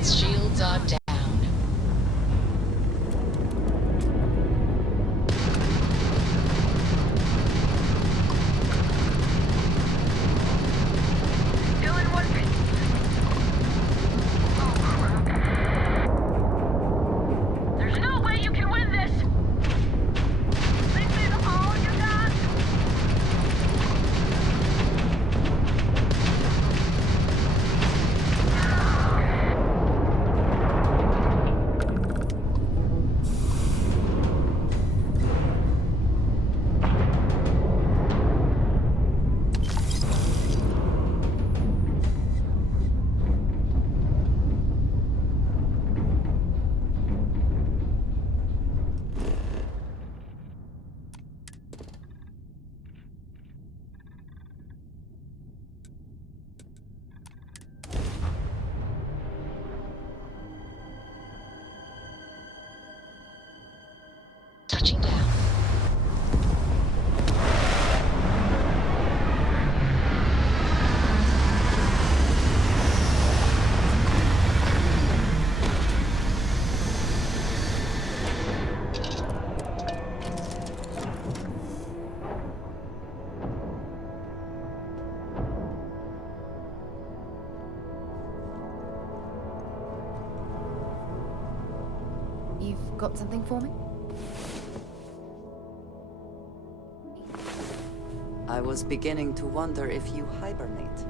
Target's shields are down. Still in one piece. Oh, crap. There's no way you can win this! This is all you got? Touching down. You've got something for me? I was beginning to wonder if you hibernate.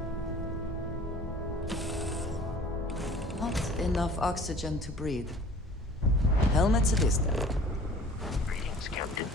Not enough oxygen to breathe. Helmets it is then. Greetings, Captain.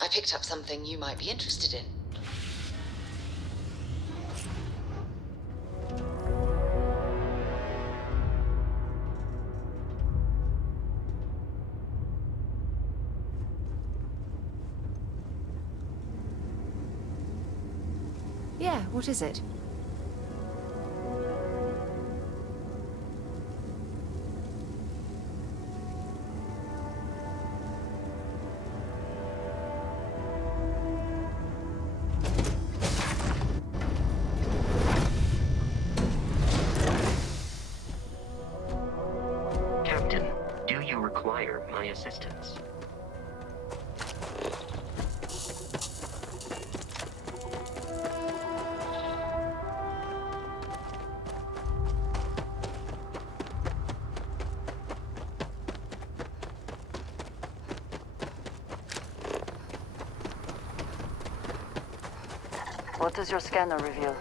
I picked up something you might be interested in. Yeah, what is it? Captain, do you require my assistance? What does your scanner reveal?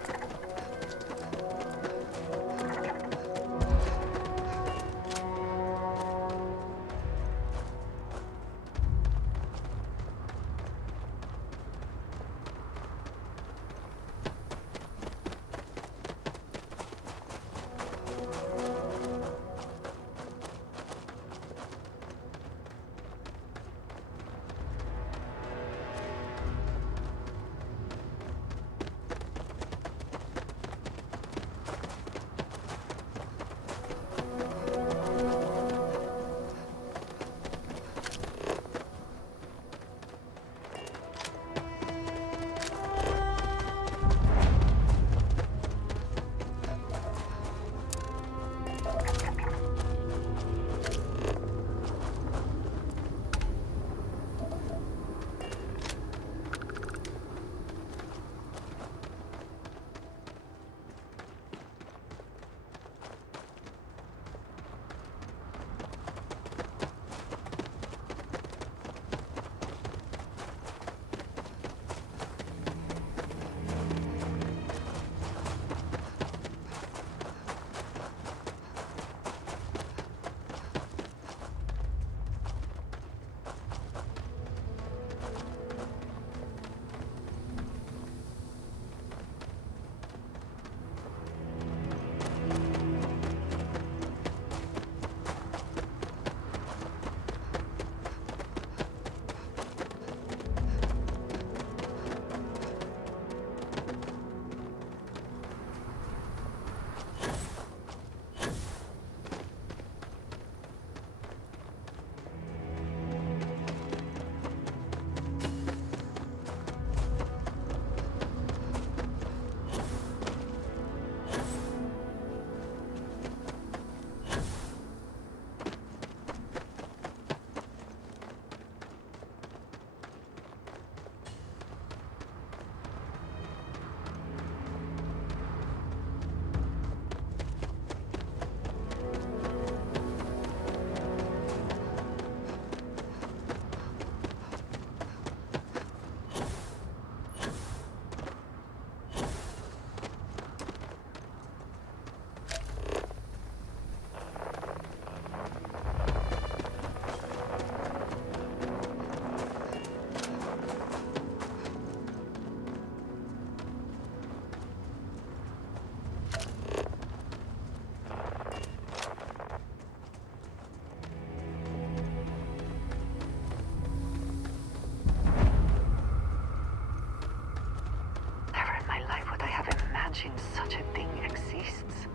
Such a thing exists.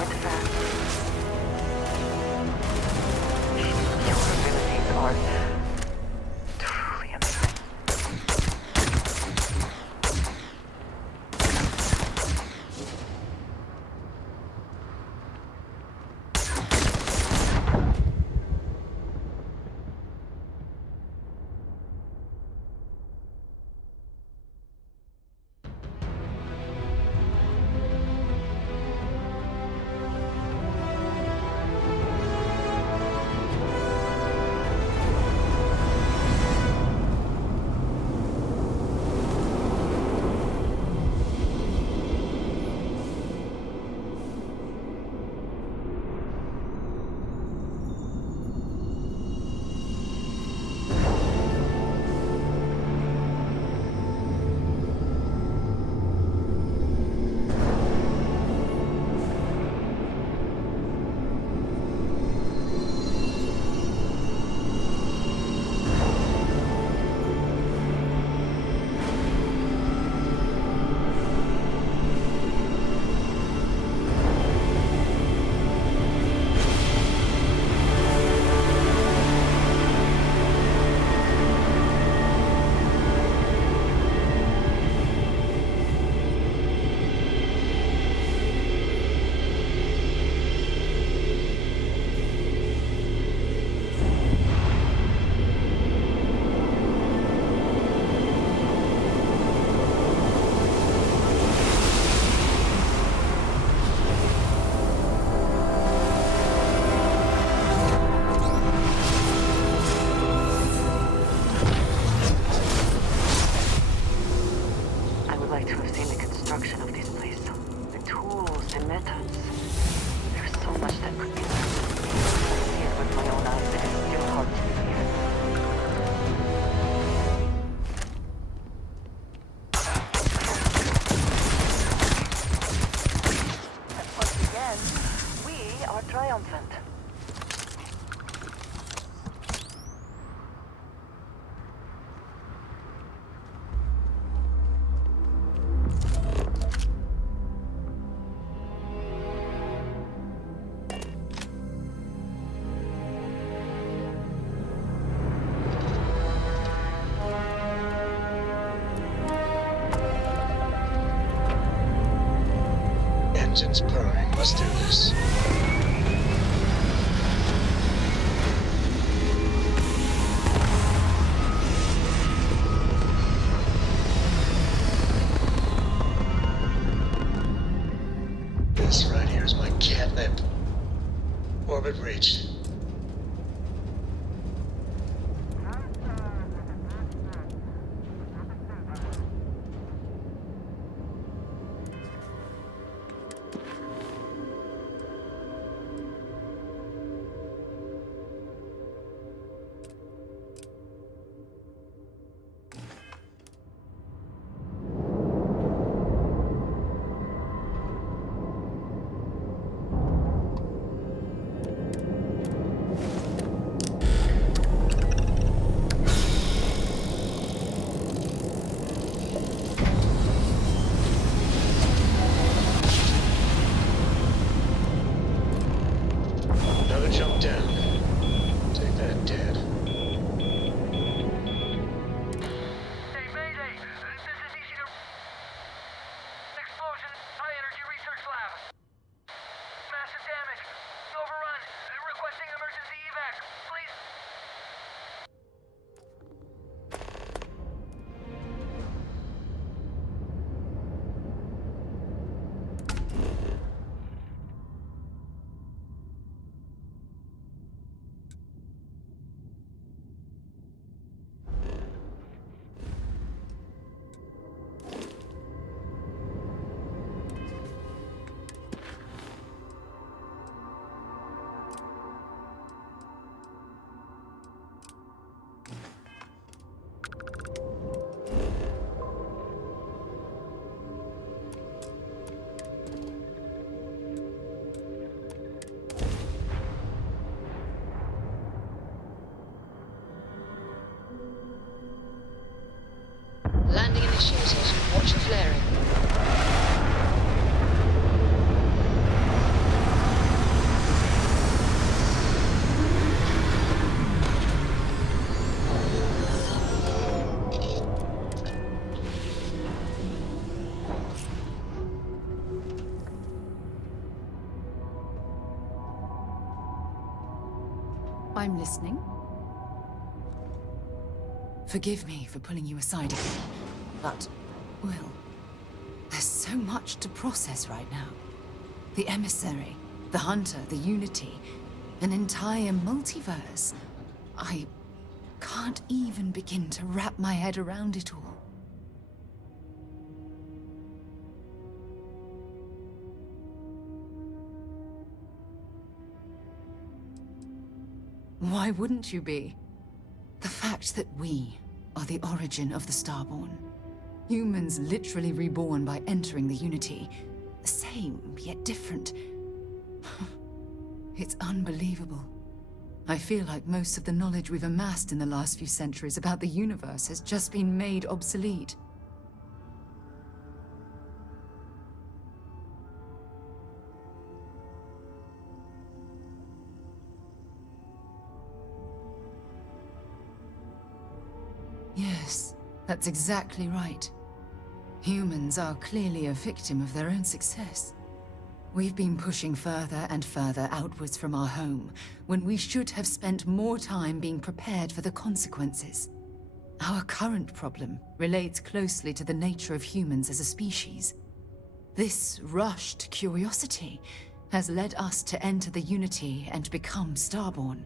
artifacts. Your abilities are truly amazing. I would like to have seen the construction of this place. The tools, the methods. There's so much that could be learned. I see it with my own eyes, and it's still hard to believe. And once again, we are triumphant. Engines purring. Let's do this. This right here is my catnip. Orbit reached. Another jump down. Take that, Dad. Hey, Mayday! This is easy to... Explosion, high energy research lab. Massive damage. Overrun. Requesting emergency evac. Please. I'm listening. Forgive me for pulling you aside again, but, Will, there's so much to process right now. The emissary, the hunter, the unity, an entire multiverse. I can't even begin to wrap my head around it all. Why wouldn't you be? The fact that we are the origin of the Starborn. Humans literally reborn by entering the Unity. The same, yet different. It's unbelievable. I feel like most of the knowledge we've amassed in the last few centuries about the universe has just been made obsolete. Yes, that's exactly right. Humans are clearly a victim of their own success. We've been pushing further and further outwards from our home, when we should have spent more time being prepared for the consequences. Our current problem relates closely to the nature of humans as a species. This rushed curiosity has led us to enter the Unity and become Starborn.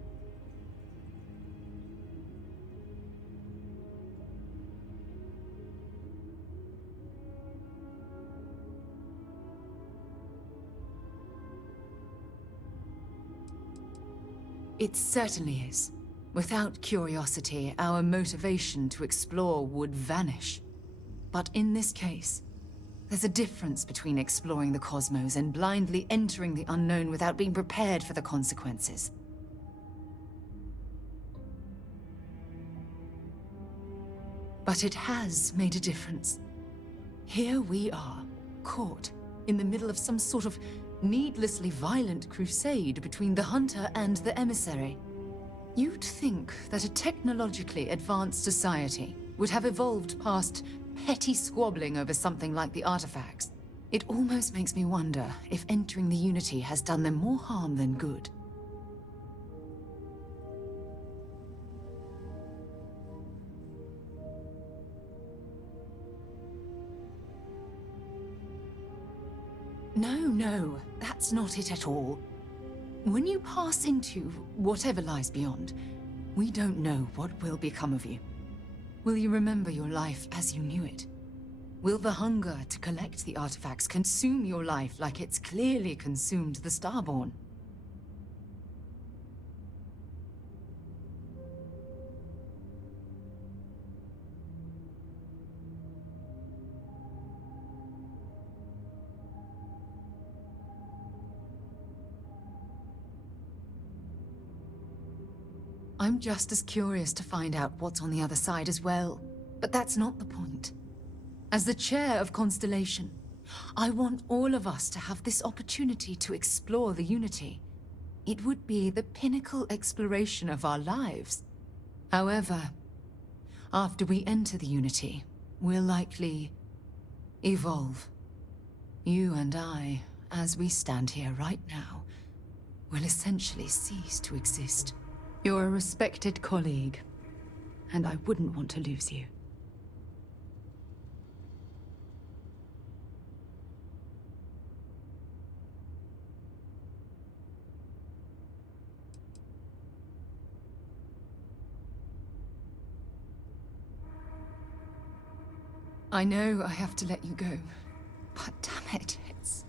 It certainly is. Without curiosity, our motivation to explore would vanish. But in this case, there's a difference between exploring the cosmos and blindly entering the unknown without being prepared for the consequences. But it has made a difference. Here we are, caught in the middle of some sort of needlessly violent crusade between the hunter and the emissary. You'd think that a technologically advanced society would have evolved past petty squabbling over something like the artifacts. It almost makes me wonder if entering the Unity has done them more harm than good. No, that's not it at all. When you pass into whatever lies beyond, we don't know what will become of you. Will you remember your life as you knew it? Will the hunger to collect the artifacts consume your life like it's clearly consumed the Starborn? I'm just as curious to find out what's on the other side as well. But that's not the point. As the chair of Constellation, I want all of us to have this opportunity to explore the Unity. It would be the pinnacle exploration of our lives. However, after we enter the Unity, we'll likely evolve. You and I, as we stand here right now, will essentially cease to exist. You're a respected colleague, and I wouldn't want to lose you. I know I have to let you go, but damn it, it's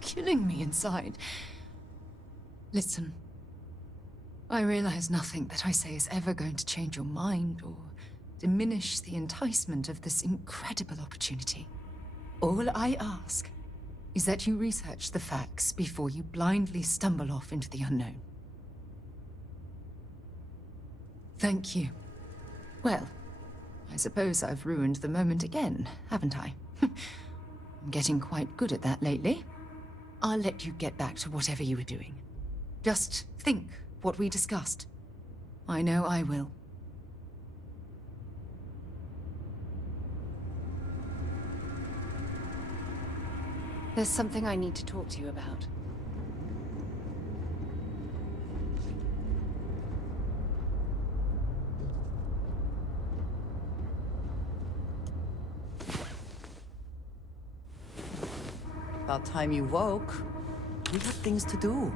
killing me inside. Listen. I realize nothing that I say is ever going to change your mind or diminish the enticement of this incredible opportunity. All I ask is that you research the facts before you blindly stumble off into the unknown. Thank you. Well, I suppose I've ruined the moment again, haven't I? I'm getting quite good at that lately. I'll let you get back to whatever you were doing. Just think what we discussed. I know I will. There's something I need to talk to you about. About time you woke. We have things to do.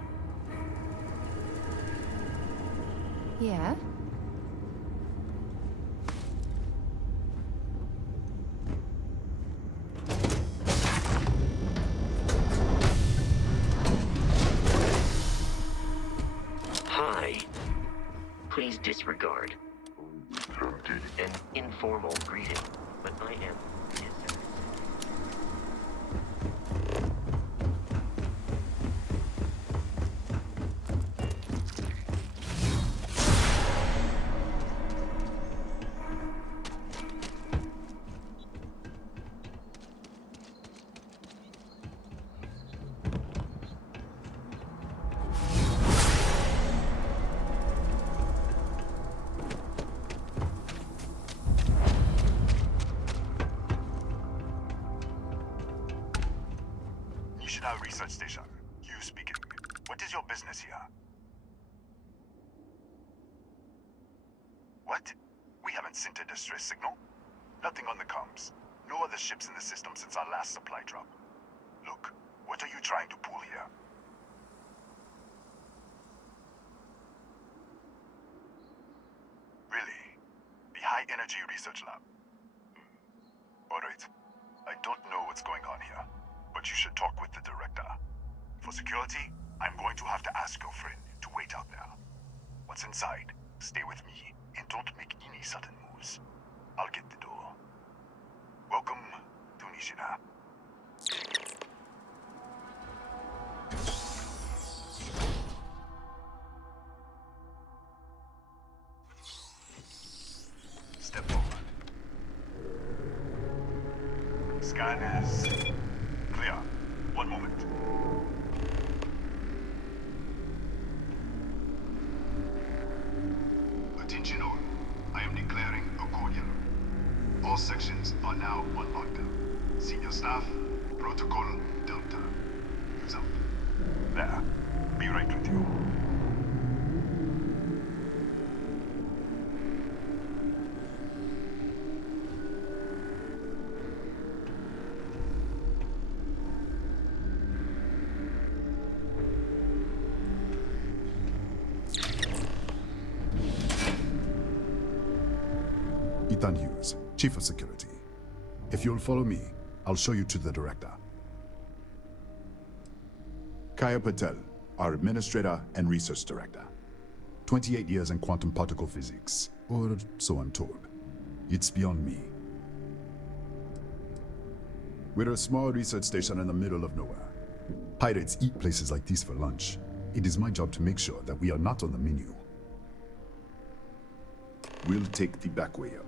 Yeah? Hi. Please disregard. An informal greeting, but I am his secretary. Research Station. You speaking. What is your business here? What? We haven't sent a distress signal? Nothing on the comms. No other ships in the system since our last supply drop. Look, what are you trying to pull here? Really? The High Energy Research Lab? Alright. I don't know what's going on here, but you should talk with the director. For security, I'm going to have to ask your friend to wait out there. What's inside, stay with me, and don't make any sudden moves. I'll get the door. Welcome to Nishina. Step forward. Scan is clear. One moment. Attention all. I am declaring a cordial. All sections are now on lockdown. Senior staff, protocol Delta. Use up. There. Be right with you. Ethan Hughes, Chief of Security. If you'll follow me, I'll show you to the director. Kaya Patel, our Administrator and Research Director. 28 years in quantum particle physics, or so I'm told. It's beyond me. We're a small research station in the middle of nowhere. Pirates eat places like these for lunch. It is my job to make sure that we are not on the menu. We'll take the back way up.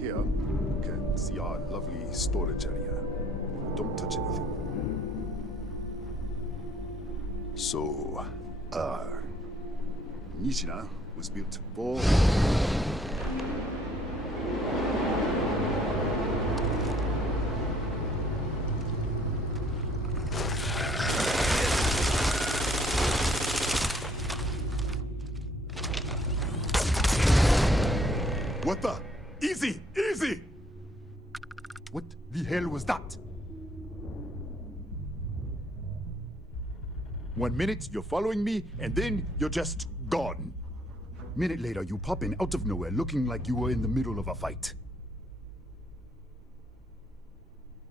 Here, you can see our lovely storage area. Don't touch anything. So, Nishina was built for... What the? Easy! Easy! What the hell was that? 1 minute, you're following me, and then you're just gone. Minute later, you pop in out of nowhere looking like you were in the middle of a fight.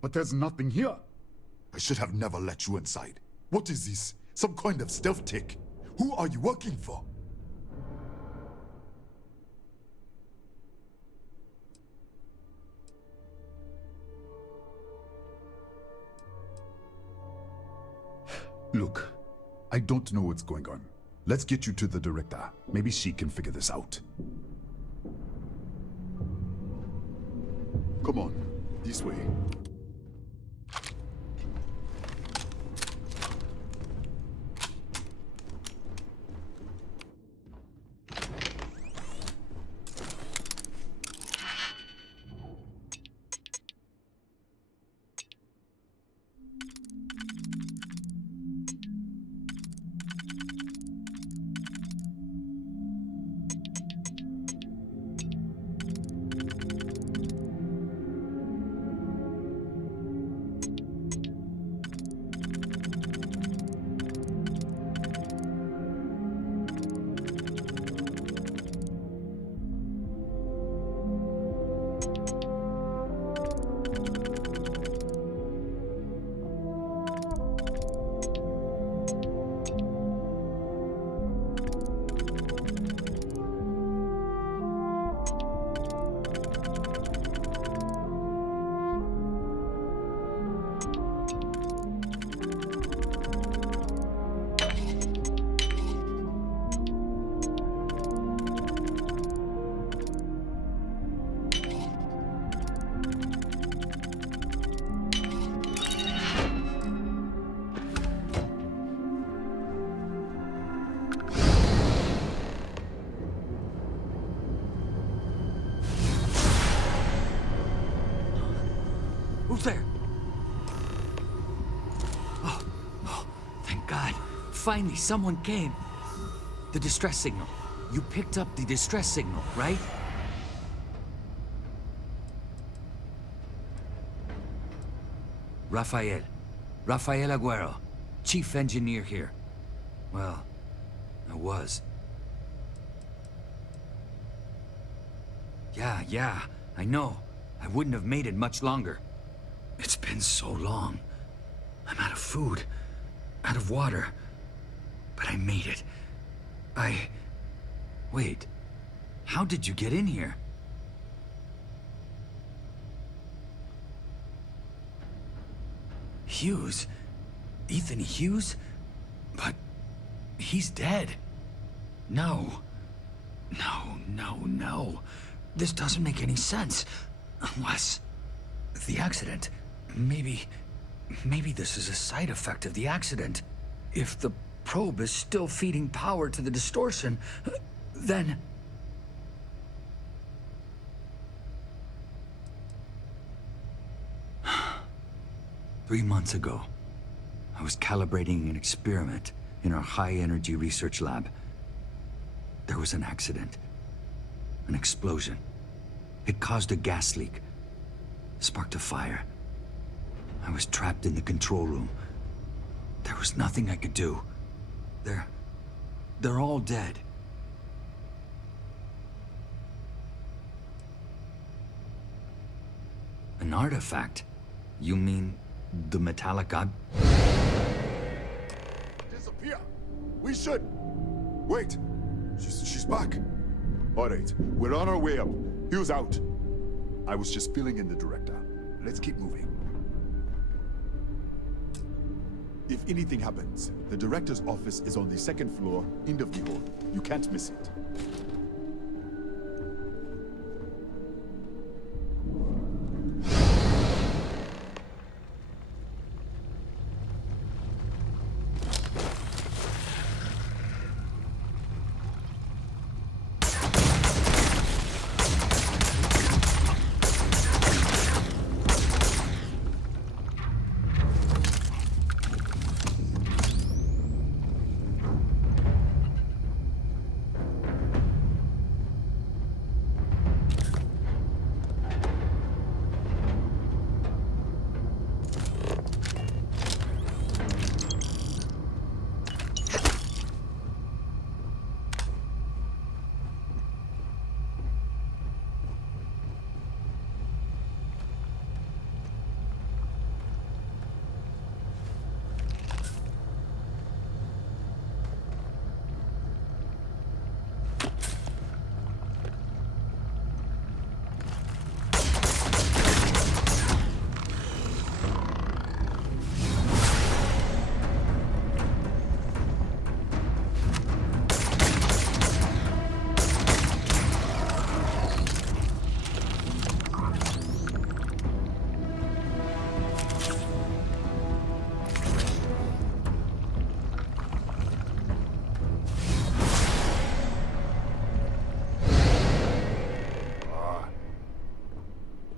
But there's nothing here. I should have never let you inside. What is this? Some kind of stealth tick? Who are you working for? Look, I don't know what's going on. Let's get you to the director. Maybe she can figure this out. Come on, this way. Who's there? Oh, thank God. Finally, someone came. The distress signal. You picked up the distress signal, right? Rafael Aguero, chief engineer here. Well, I was. Yeah, I know. I wouldn't have made it much longer. It's been so long. I'm out of food, out of water. But I made it. Wait. How did you get in here? Hughes? Ethan Hughes? But he's dead. No. This doesn't make any sense. Unless the accident. Maybe this is a side effect of the accident. If the probe is still feeding power to the distortion, then... Three months ago, I was calibrating an experiment in our high-energy research lab. There was an accident. An explosion. It caused a gas leak. Sparked a fire. I was trapped in the control room. There was nothing I could do. They're all dead. An artifact? You mean the metallic Disappear! We should! Wait! She's back! Alright, we're on our way up. Hughes out. I was just filling in the director. Let's keep moving. If anything happens, the director's office is on the second floor, end of the hall. You can't miss it.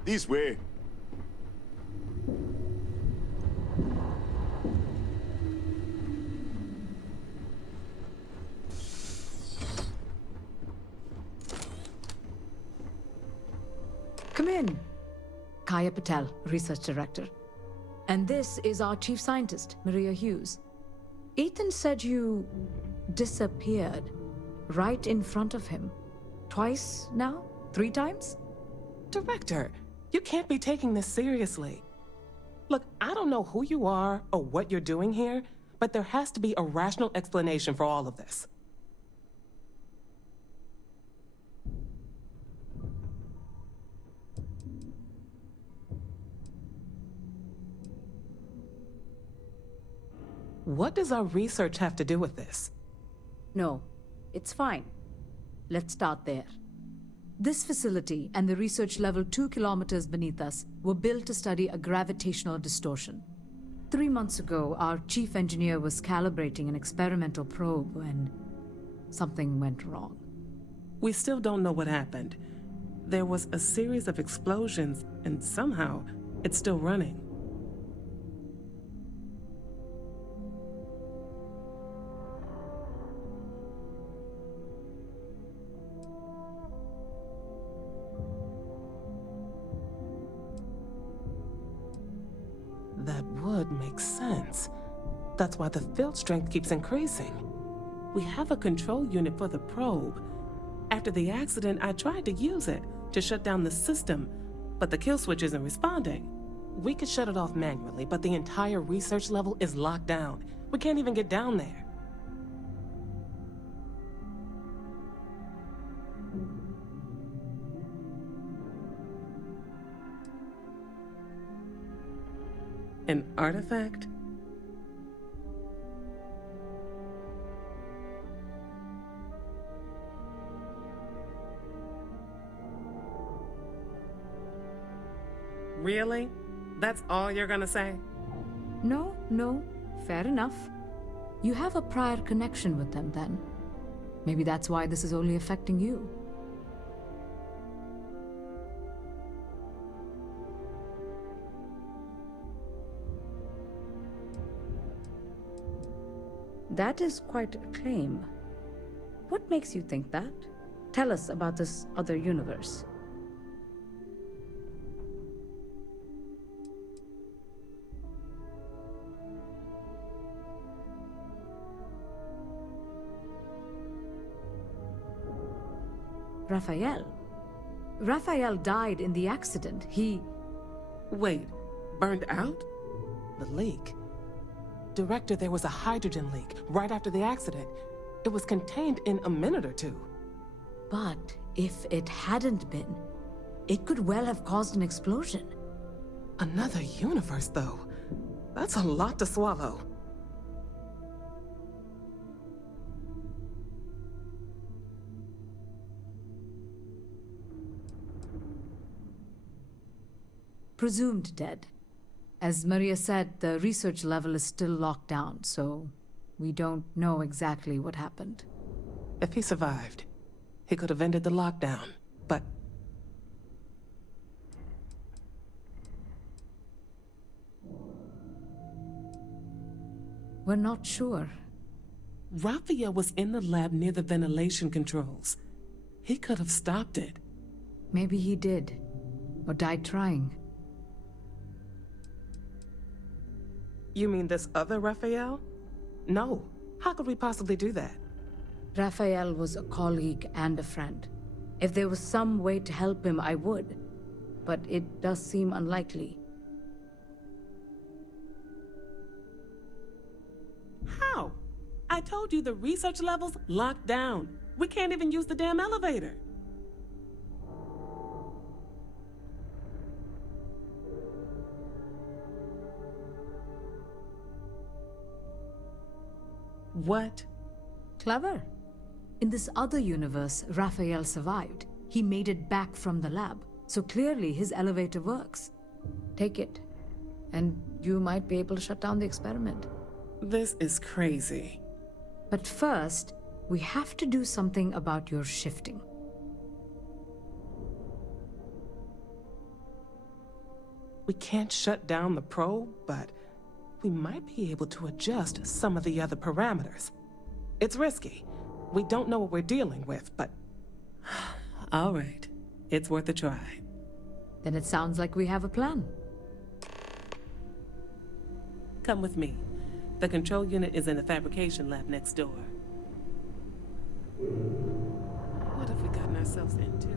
This way. Come in. Kaya Patel, Research Director. And this is our Chief Scientist, Maria Hughes. Ethan said you disappeared right in front of him. Twice now? 3 times? Director, you can't be taking this seriously. Look, I don't know who you are or what you're doing here, but there has to be a rational explanation for all of this. What does our research have to do with this? No, it's fine. Let's start there. This facility and the research level 2 kilometers beneath us were built to study a gravitational distortion. 3 months ago, our chief engineer was calibrating an experimental probe when something went wrong. We still don't know what happened. There was a series of explosions, and somehow It's still running. That would make sense. That's why the field strength keeps increasing. We have a control unit for the probe. After the accident, I tried to use it to shut down the system, but the kill switch isn't responding. We could shut it off manually, but the entire research level is locked down. We can't even get down there. An artifact? Really? That's all you're gonna say? No, fair enough. You have a prior connection with them then. Maybe that's why this is only affecting you. That is quite a claim. What makes you think that? Tell us about this other universe. Raphael died in the accident. Wait, burned out? The leak. Director, there was a hydrogen leak right after the accident. It was contained in a minute or two. But if it hadn't been, it could well have caused an explosion. Another universe, though. That's a lot to swallow. Presumed dead. As Maria said, the research level is still locked down, so we don't know exactly what happened. If he survived, he could have ended the lockdown, but... We're not sure. Raphael was in the lab near the ventilation controls. He could have stopped it. Maybe he did, or died trying. You mean this other Raphael? No. How could we possibly do that? Raphael was a colleague and a friend. If there was some way to help him, I would. But it does seem unlikely. How? I told you the research level's locked down. We can't even use the damn elevator. What? Clever. In this other universe, Raphael survived. He made it back from the lab, so clearly his elevator works. Take it, and you might be able to shut down the experiment. This is crazy. But first, we have to do something about your shifting. We can't shut down the probe, but we might be able to adjust some of the other parameters. It's risky. We don't know what we're dealing with, but... All right. It's worth a try. Then it sounds like we have a plan. Come with me. The control unit is in the fabrication lab next door. What have we gotten ourselves into?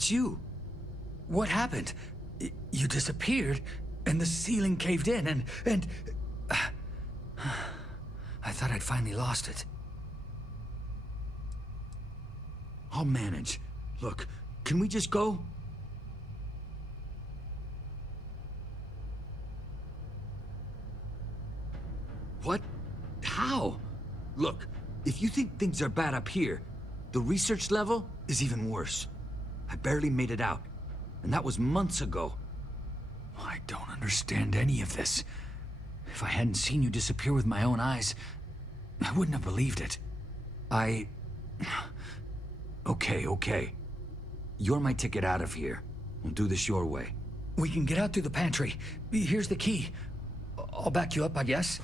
it's you. What happened? You disappeared, and the ceiling caved in, and... I thought I'd finally lost it. I'll manage. Look, can we just go? What? How? Look, if you think things are bad up here, the research level is even worse. I barely made it out, and that was months ago. I don't understand any of this. If I hadn't seen you disappear with my own eyes, I wouldn't have believed it. Okay. You're my ticket out of here. We'll do this your way. We can get out through the pantry. Here's the key. I'll back you up, I guess.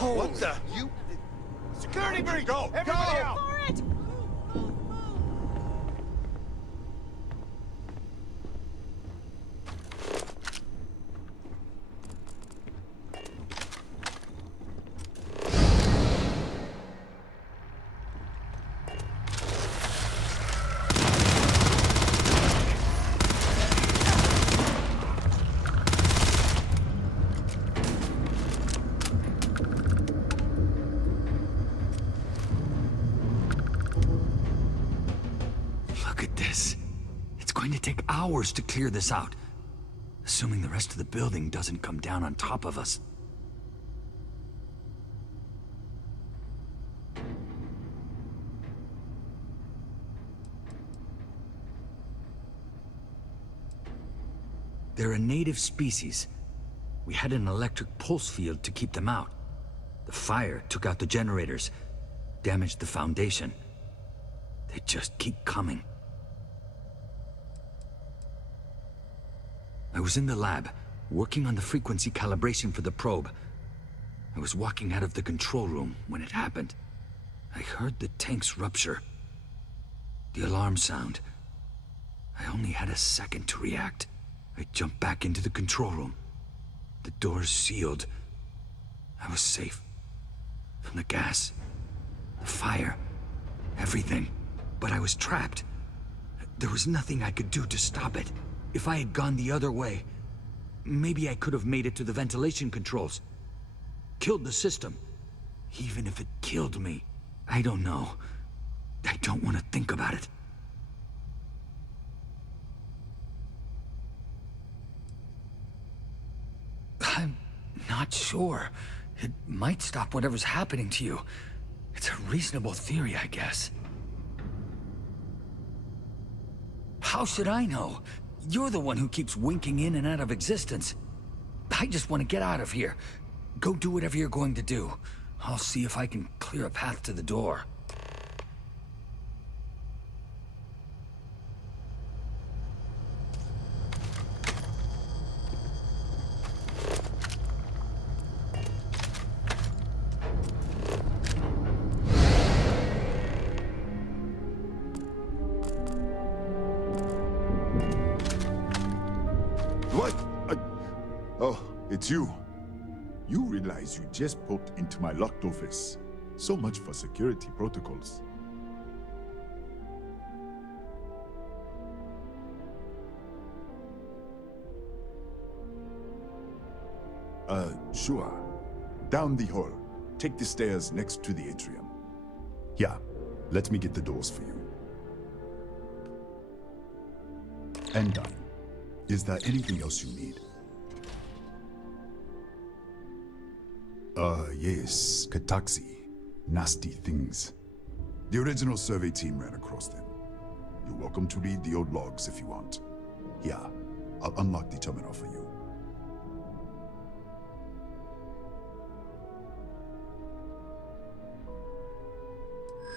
What the? You... Security breach! Go! Everybody out! For it! Hours to clear this out, assuming the rest of the building doesn't come down on top of us. They're a native species. We had an electric pulse field to keep them out. The fire took out the generators, damaged the foundation. They just keep coming. I was in the lab, working on the frequency calibration for the probe. I was walking out of the control room when it happened. I heard the tanks rupture. The alarm sound. I only had a second to react. I jumped back into the control room. The doors sealed. I was safe. From the gas, the fire, everything. But I was trapped. There was nothing I could do to stop it. If I had gone the other way, maybe I could have made it to the ventilation controls. Killed the system. Even if it killed me, I don't know. I don't want to think about it. I'm not sure. It might stop whatever's happening to you. It's a reasonable theory, I guess. How should I know? You're the one who keeps winking in and out of existence. I just want to get out of here. Go do whatever you're going to do. I'll see if I can clear a path to the door. It's you. You realize you just popped into my locked office. So much for security protocols. Sure. Down the hall. Take the stairs next to the atrium. Yeah, let me get the doors for you. And done. Is there anything else you need? Yes, Kataxi. Nasty things. The original survey team ran across them. You're welcome to read the old logs if you want. Here, I'll unlock the terminal for you.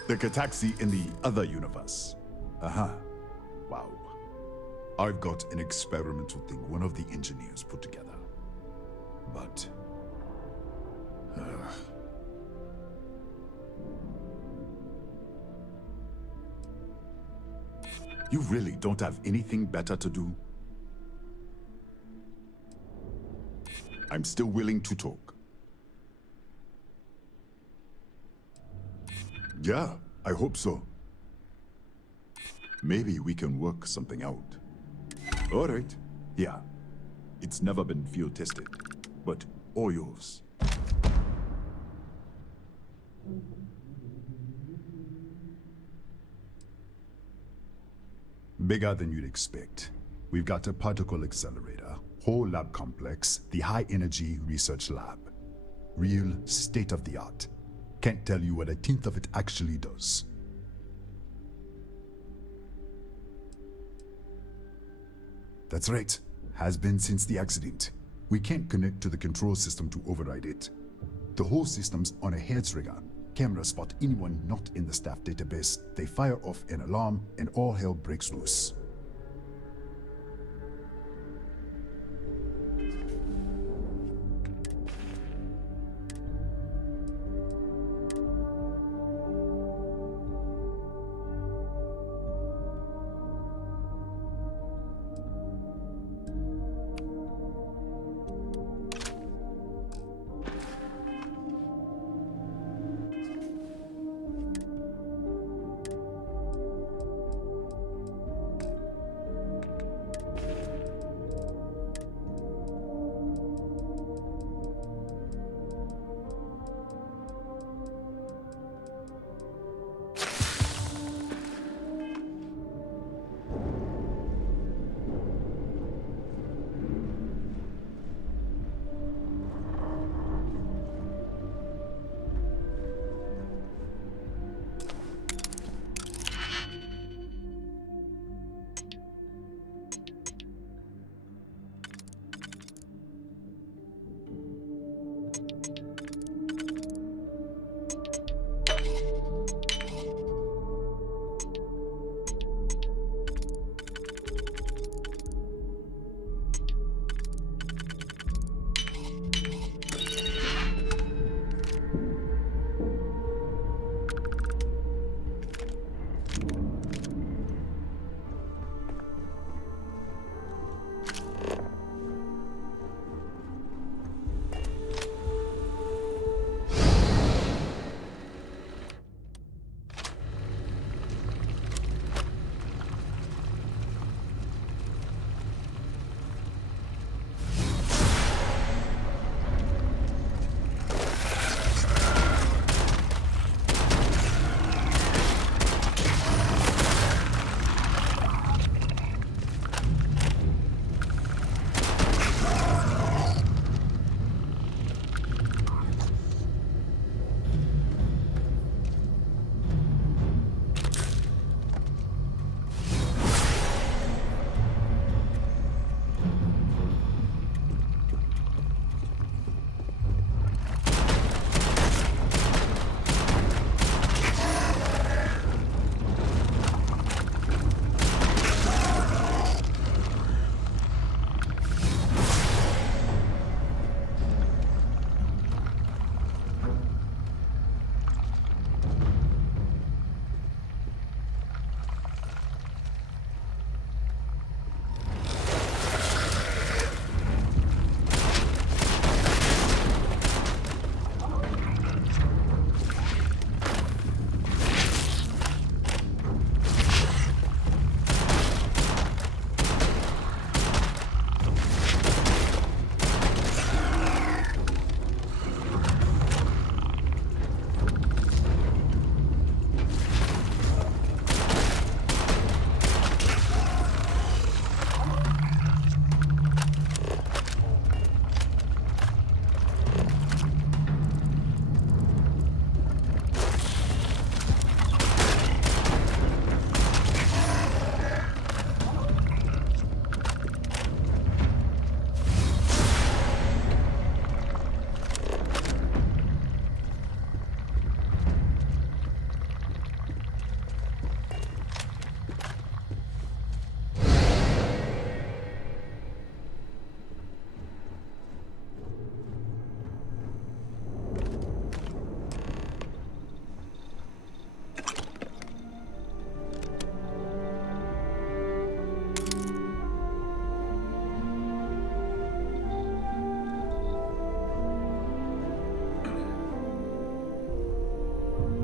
The Cataxi in the other universe. Wow. I've got an experimental thing one of the engineers put together. But... You really don't have anything better to do? I'm still willing to talk. Yeah, I hope so. Maybe we can work something out. All right. Yeah. It's never been field tested, but all yours. Bigger than you'd expect. We've got a particle accelerator, whole lab complex, the high energy research lab. Real state of the art. Can't tell you what a tenth of it actually does. That's right. Has been since the accident. We can't connect to the control system to override it. The whole system's on a heads rigger. Cameras spot anyone not in the staff database. They fire off an alarm and all hell breaks loose.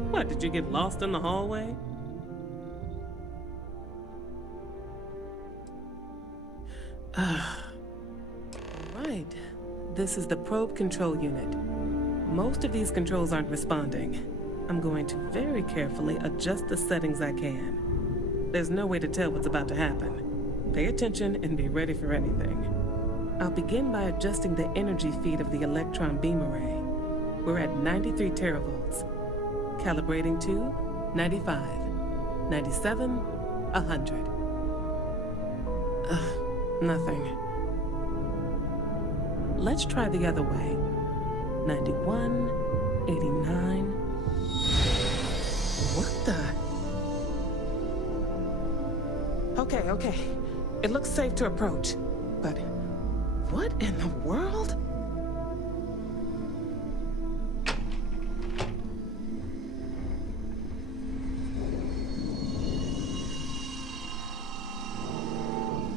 What, did you get lost in the hallway? Alright, this is the probe control unit. Most of these controls aren't responding. I'm going to very carefully adjust the settings I can. There's no way to tell what's about to happen. Pay attention and be ready for anything. I'll begin by adjusting the energy feed of the electron beam array. We're at 93 teravolts. Calibrating to 95, 97, 100. Nothing. Let's try the other way. 91, 89. What the? Okay. It looks safe to approach. But what in the world?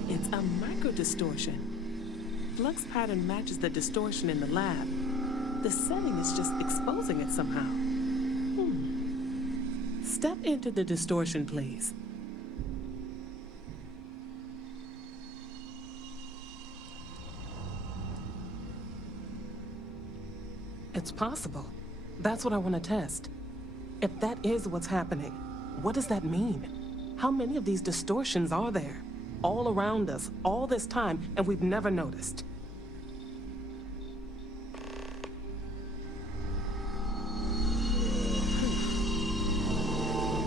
It's a microdistortion. Flux pattern matches the distortion in the lab. The setting is just exposing it somehow. Step into the distortion, please. It's possible. That's what I want to test. If that is what's happening, what does that mean? How many of these distortions are there? All around us, all this time, and we've never noticed.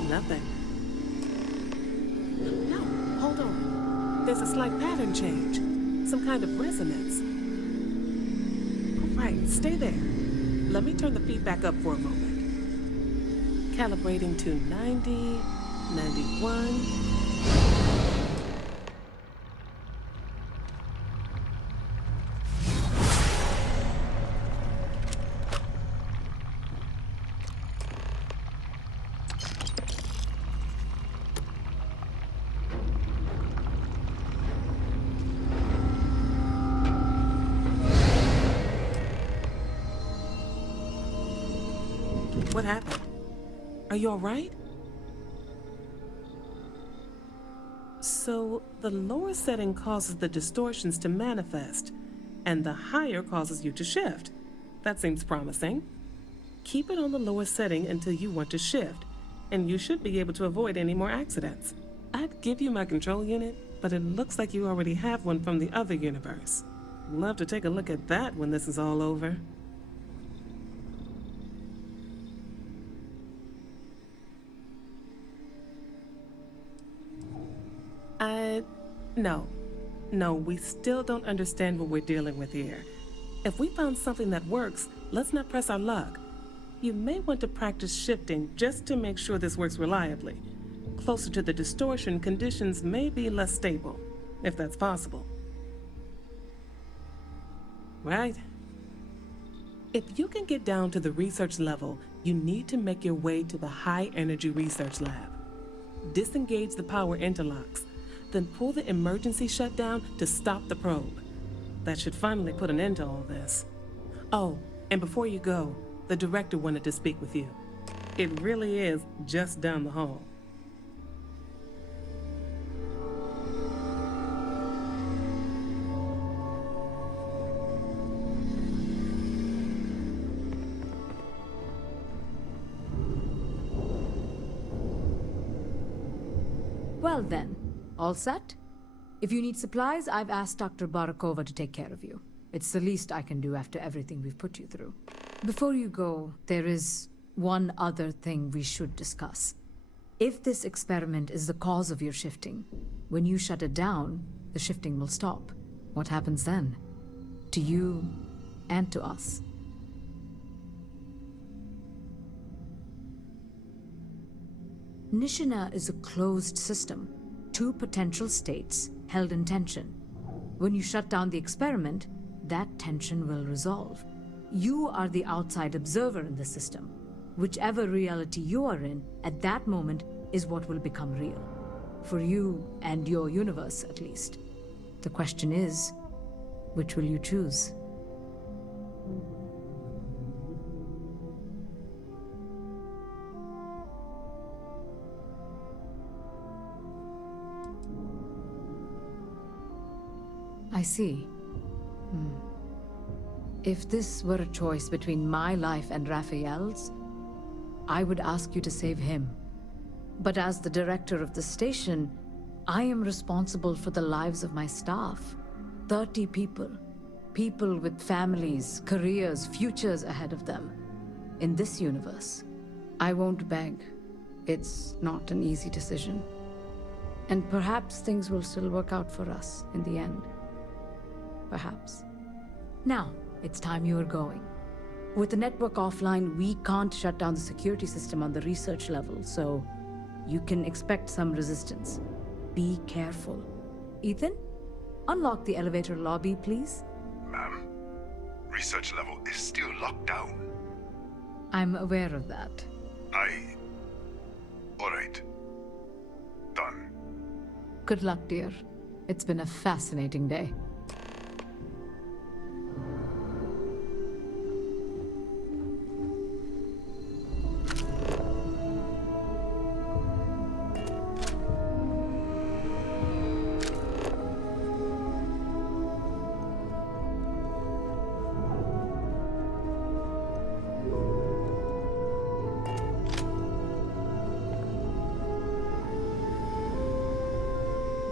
Nothing. No, hold on. There's a slight pattern change. Some kind of resonance. Right, stay there. Let me turn the feedback up for a moment. Calibrating to 90, 91. What happened? Are you all right? So, the lower setting causes the distortions to manifest, and the higher causes you to shift. That seems promising. Keep it on the lower setting until you want to shift, and you should be able to avoid any more accidents. I'd give you my control unit, but it looks like you already have one from the other universe. Love to take a look at that when this is all over. No, we still don't understand what we're dealing with here. If we found something that works, let's not press our luck. You may want to practice shifting just to make sure this works reliably. Closer to the distortion, conditions may be less stable, if that's possible. Right? If you can get down to the research level, you need to make your way to the high-energy research lab. Disengage the power interlocks, then pull the emergency shutdown to stop the probe. That should finally put an end to all this. Oh, and before you go, the director wanted to speak with you. It really is just down the hall. Well then, all set? If you need supplies, I've asked Dr. Barakova to take care of you. It's the least I can do after everything we've put you through. Before you go, there is one other thing we should discuss. If this experiment is the cause of your shifting, when you shut it down, the shifting will stop. What happens then? To you and to us. Nishina is a closed system. 2 potential states held in tension. When you shut down the experiment, that tension will resolve. You are the outside observer in the system. Whichever reality you are in, at that moment, is what will become real. For you and your universe, at least. The question is, which will you choose? see. If this were a choice between my life and Raphael's, I would ask you to save him. But as the director of the station, I am responsible for the lives of my staff. 30 people. People with families, careers, futures ahead of them. In this universe, I won't beg. It's not an easy decision. And perhaps things will still work out for us in the end. Perhaps. Now, it's time you are going. With the network offline, we can't shut down the security system on the research level, so you can expect some resistance. Be careful. Ethan, unlock the elevator lobby, please. Ma'am, research level is still locked down. I'm aware of that. All right. Done. Good luck, dear. It's been a fascinating day.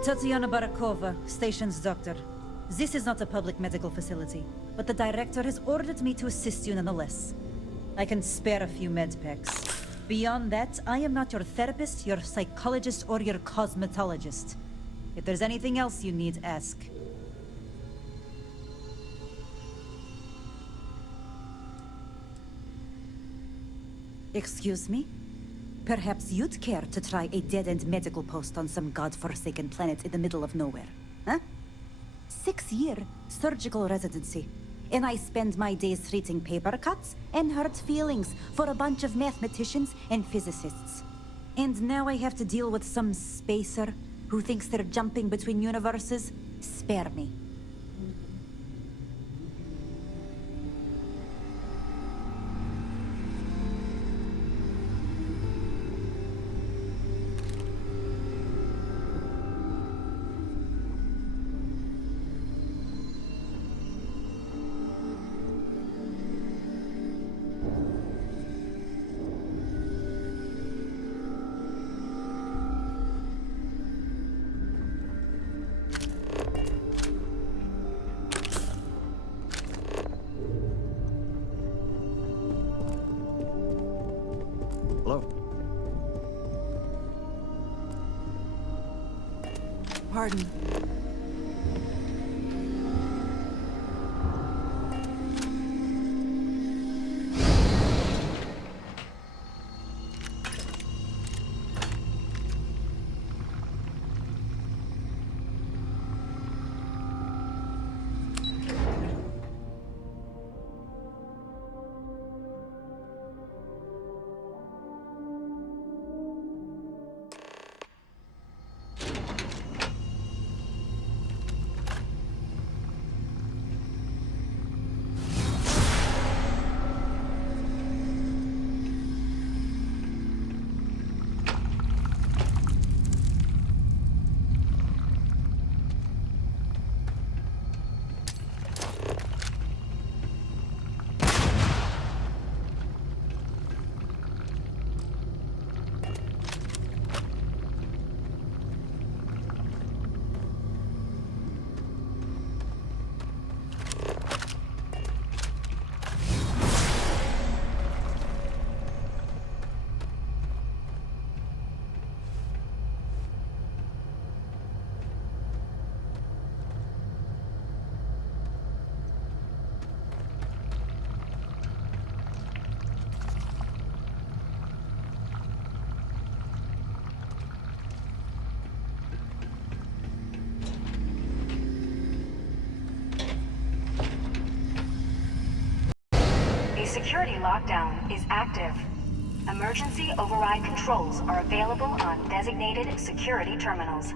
Tatiana Barakova, station's doctor. This is not a public medical facility, but the director has ordered me to assist you nonetheless. I can spare a few med packs. Beyond that, I am not your therapist, your psychologist, or your cosmetologist. If there's anything else you need, ask. Excuse me? Perhaps you'd care to try a dead-end medical post on some godforsaken planet in the middle of nowhere, huh? 6-year surgical residency. And I spend my days treating paper cuts and hurt feelings for a bunch of mathematicians and physicists. And now I have to deal with some spacer who thinks they're jumping between universes. Spare me. Pardon. Security lockdown is active. Emergency override controls are available on designated security terminals.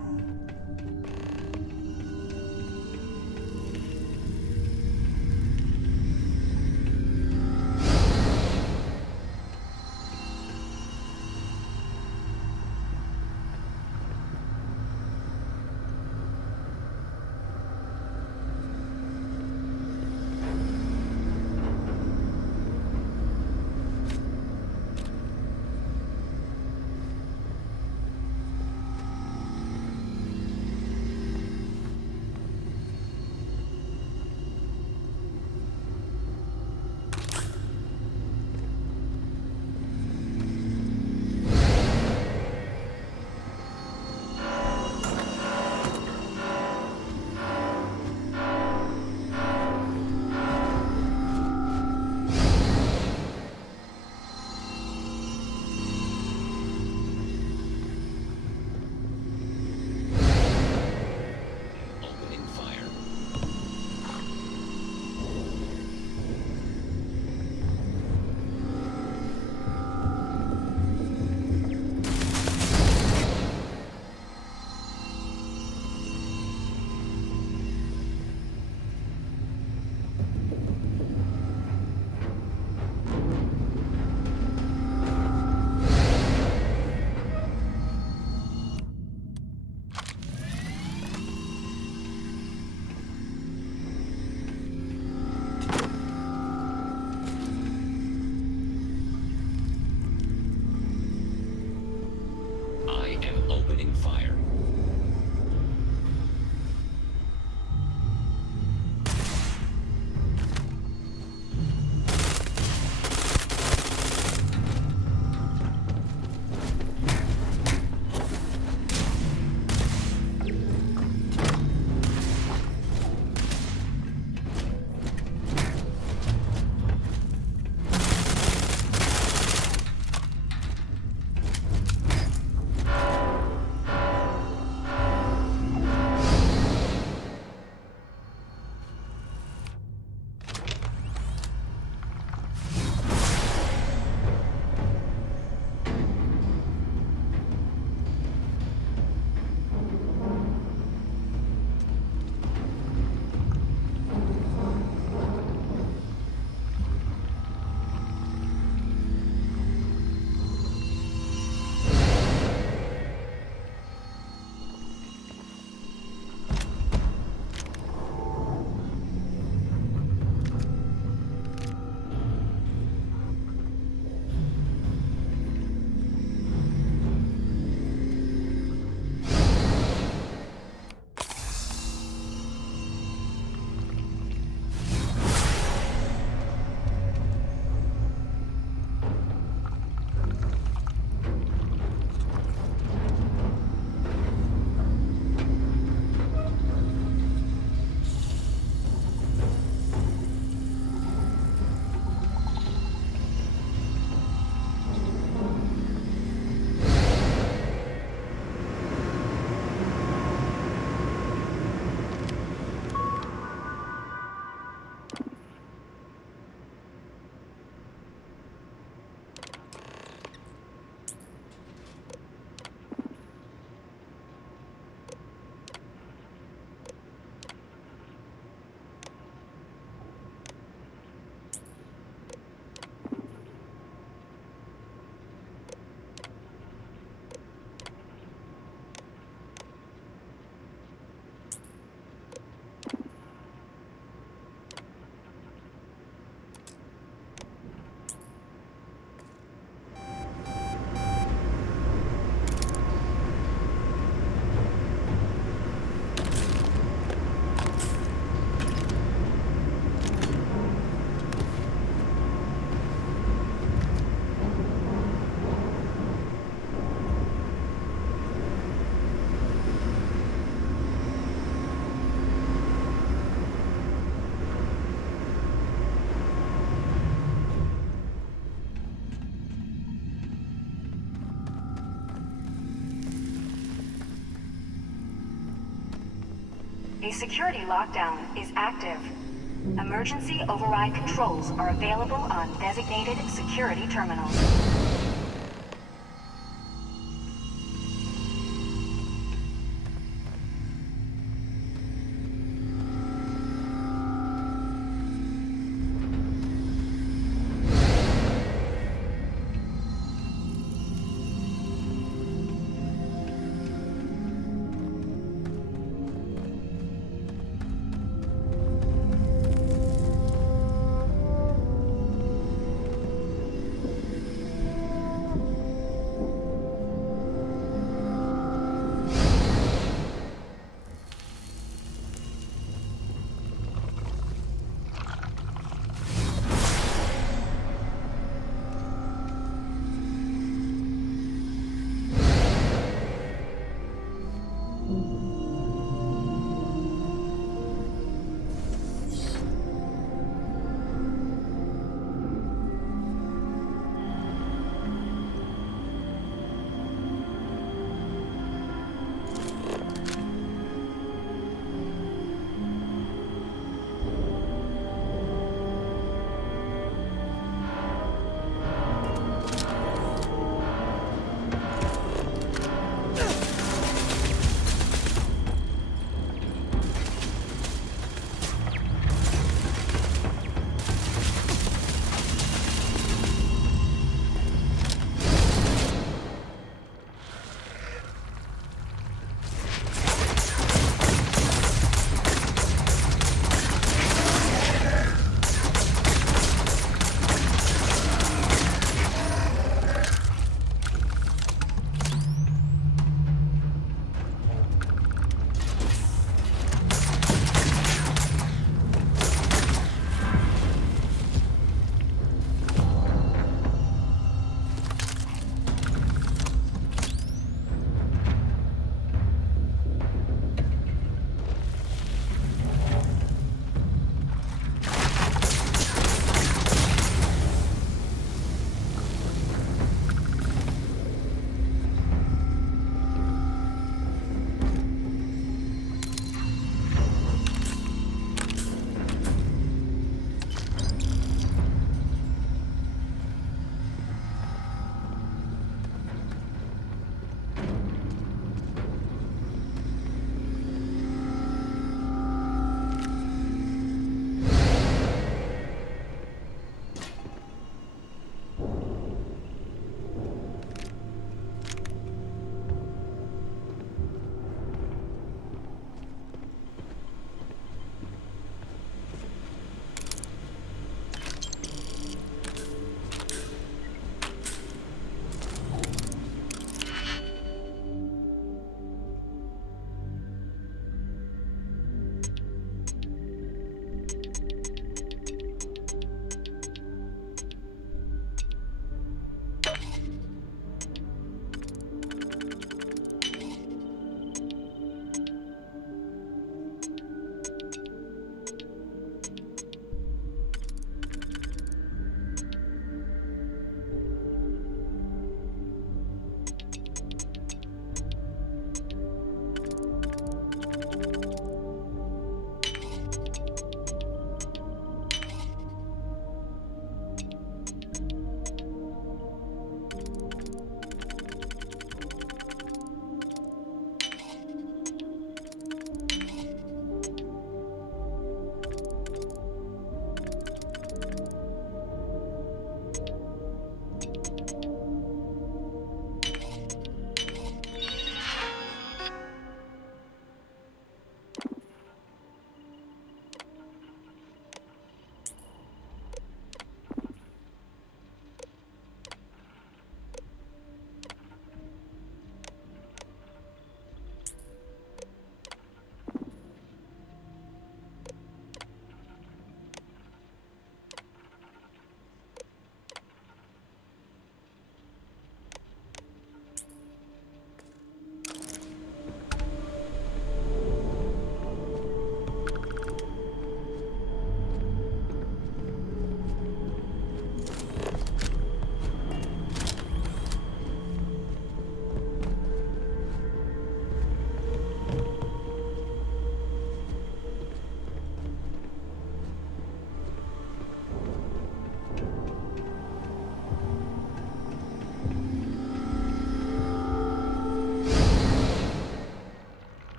A security lockdown is active. Emergency override controls are available on designated security terminals.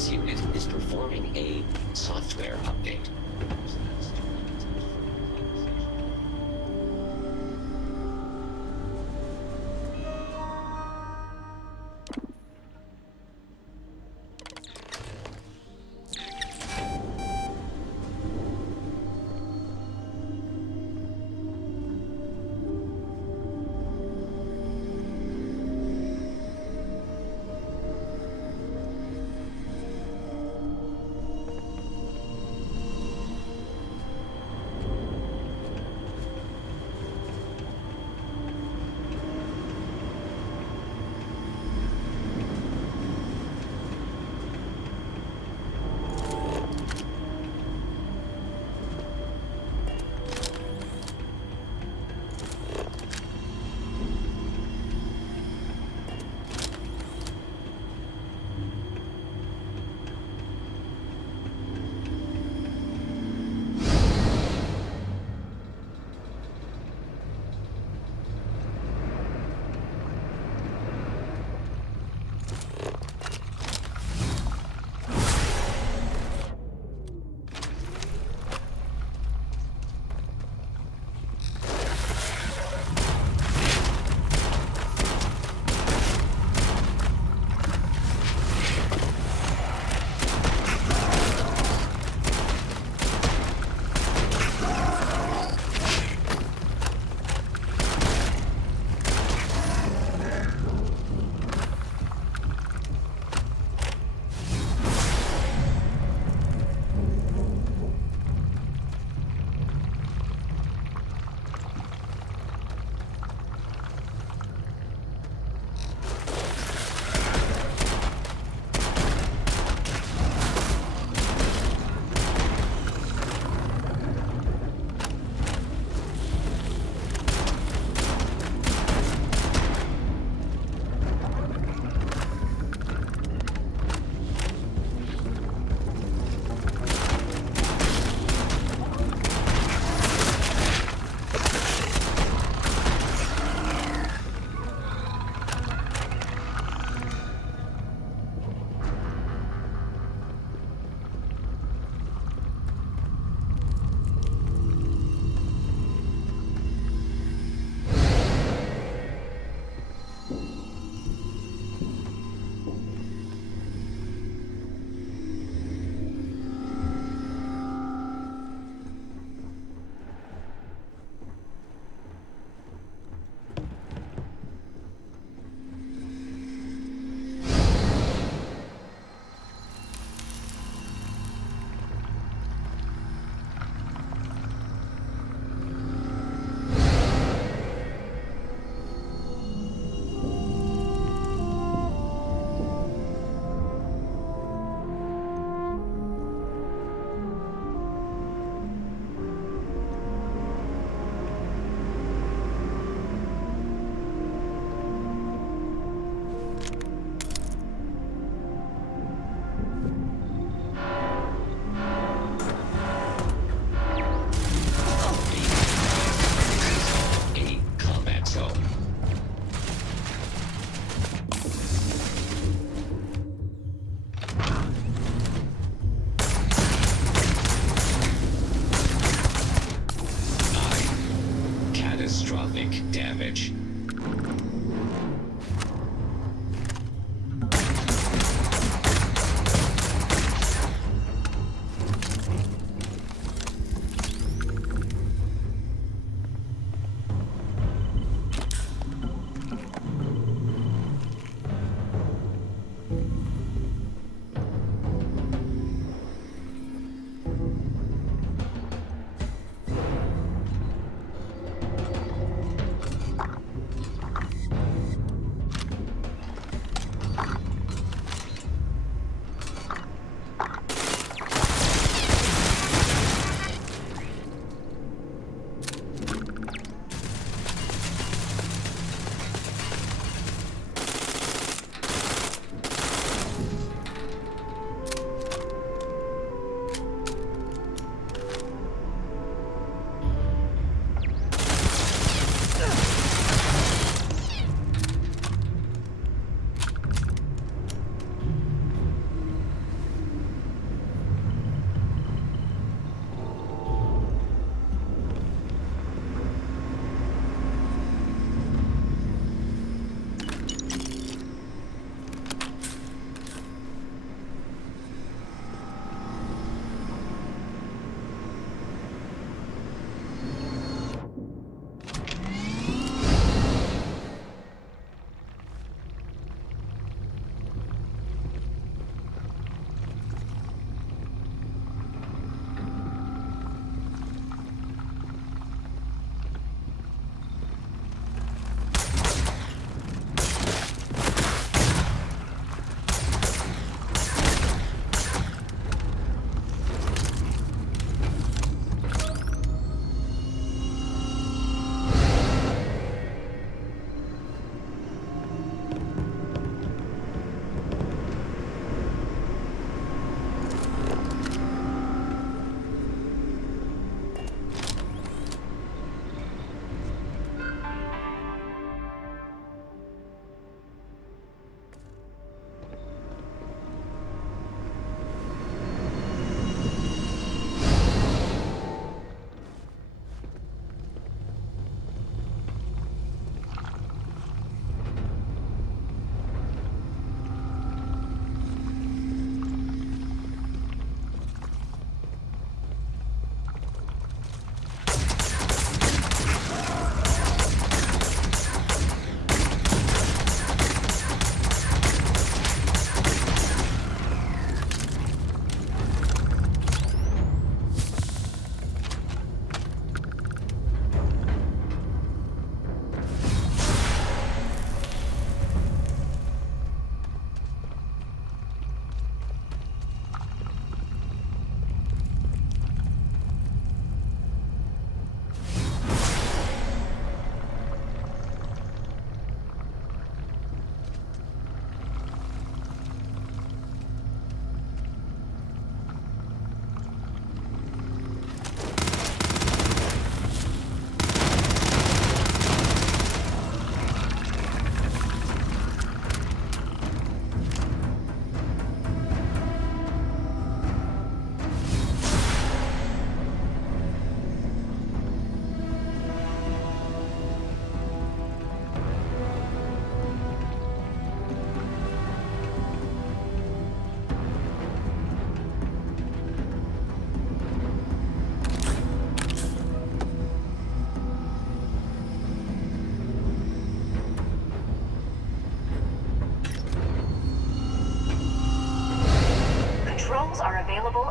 This unit is performing a software update.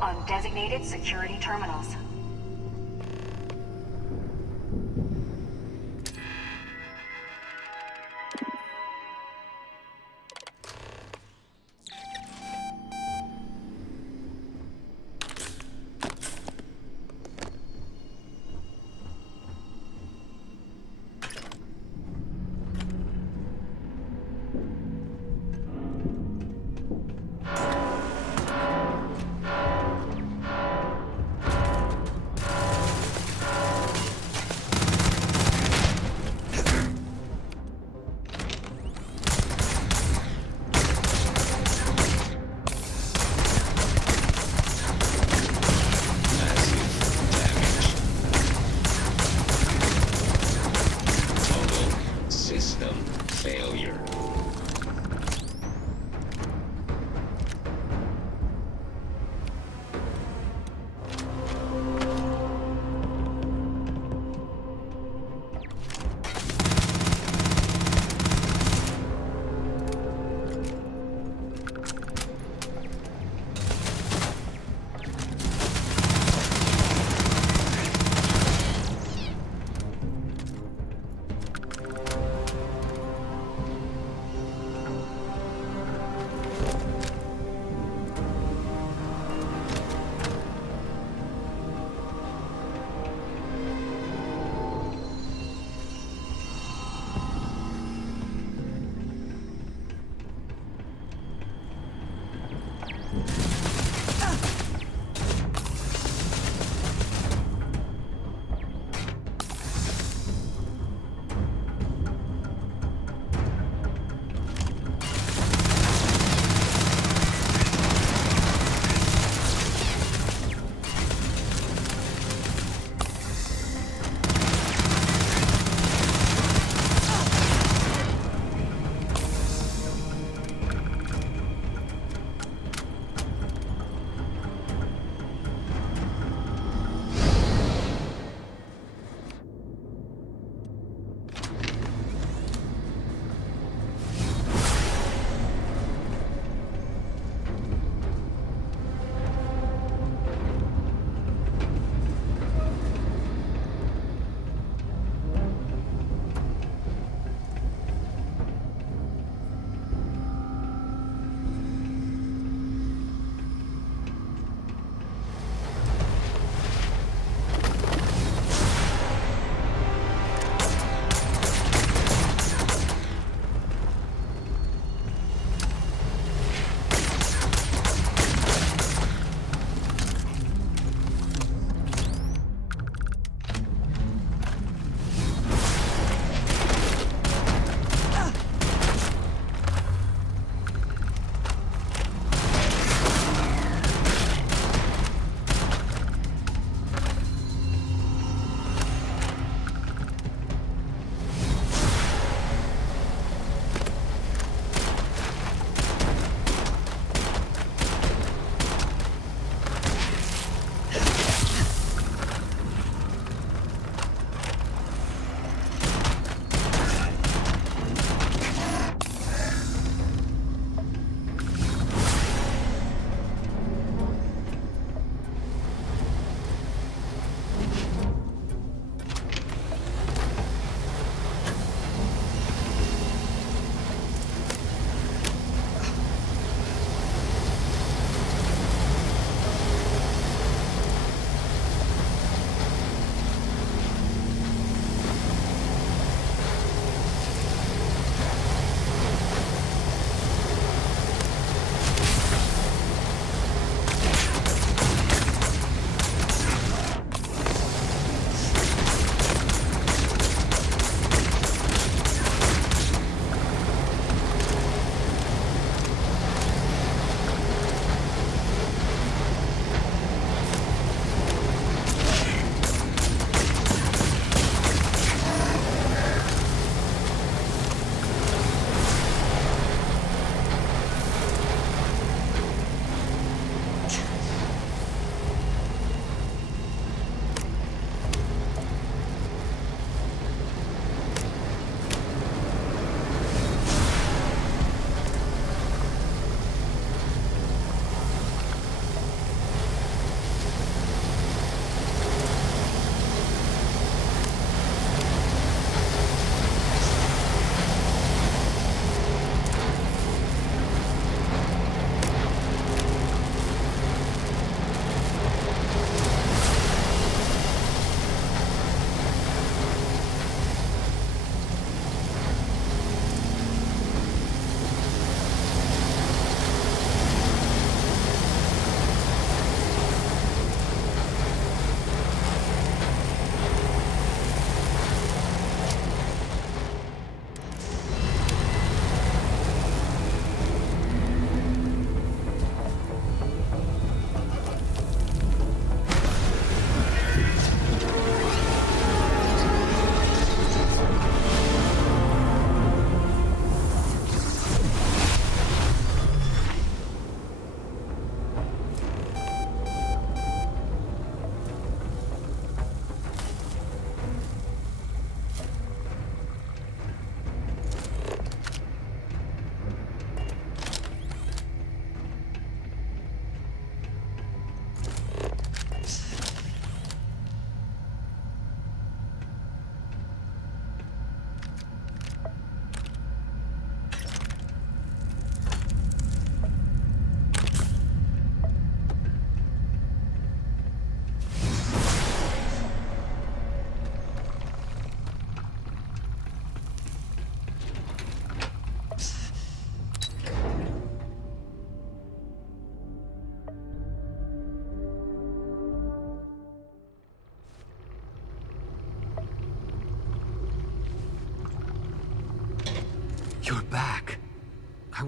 on designated security terminals.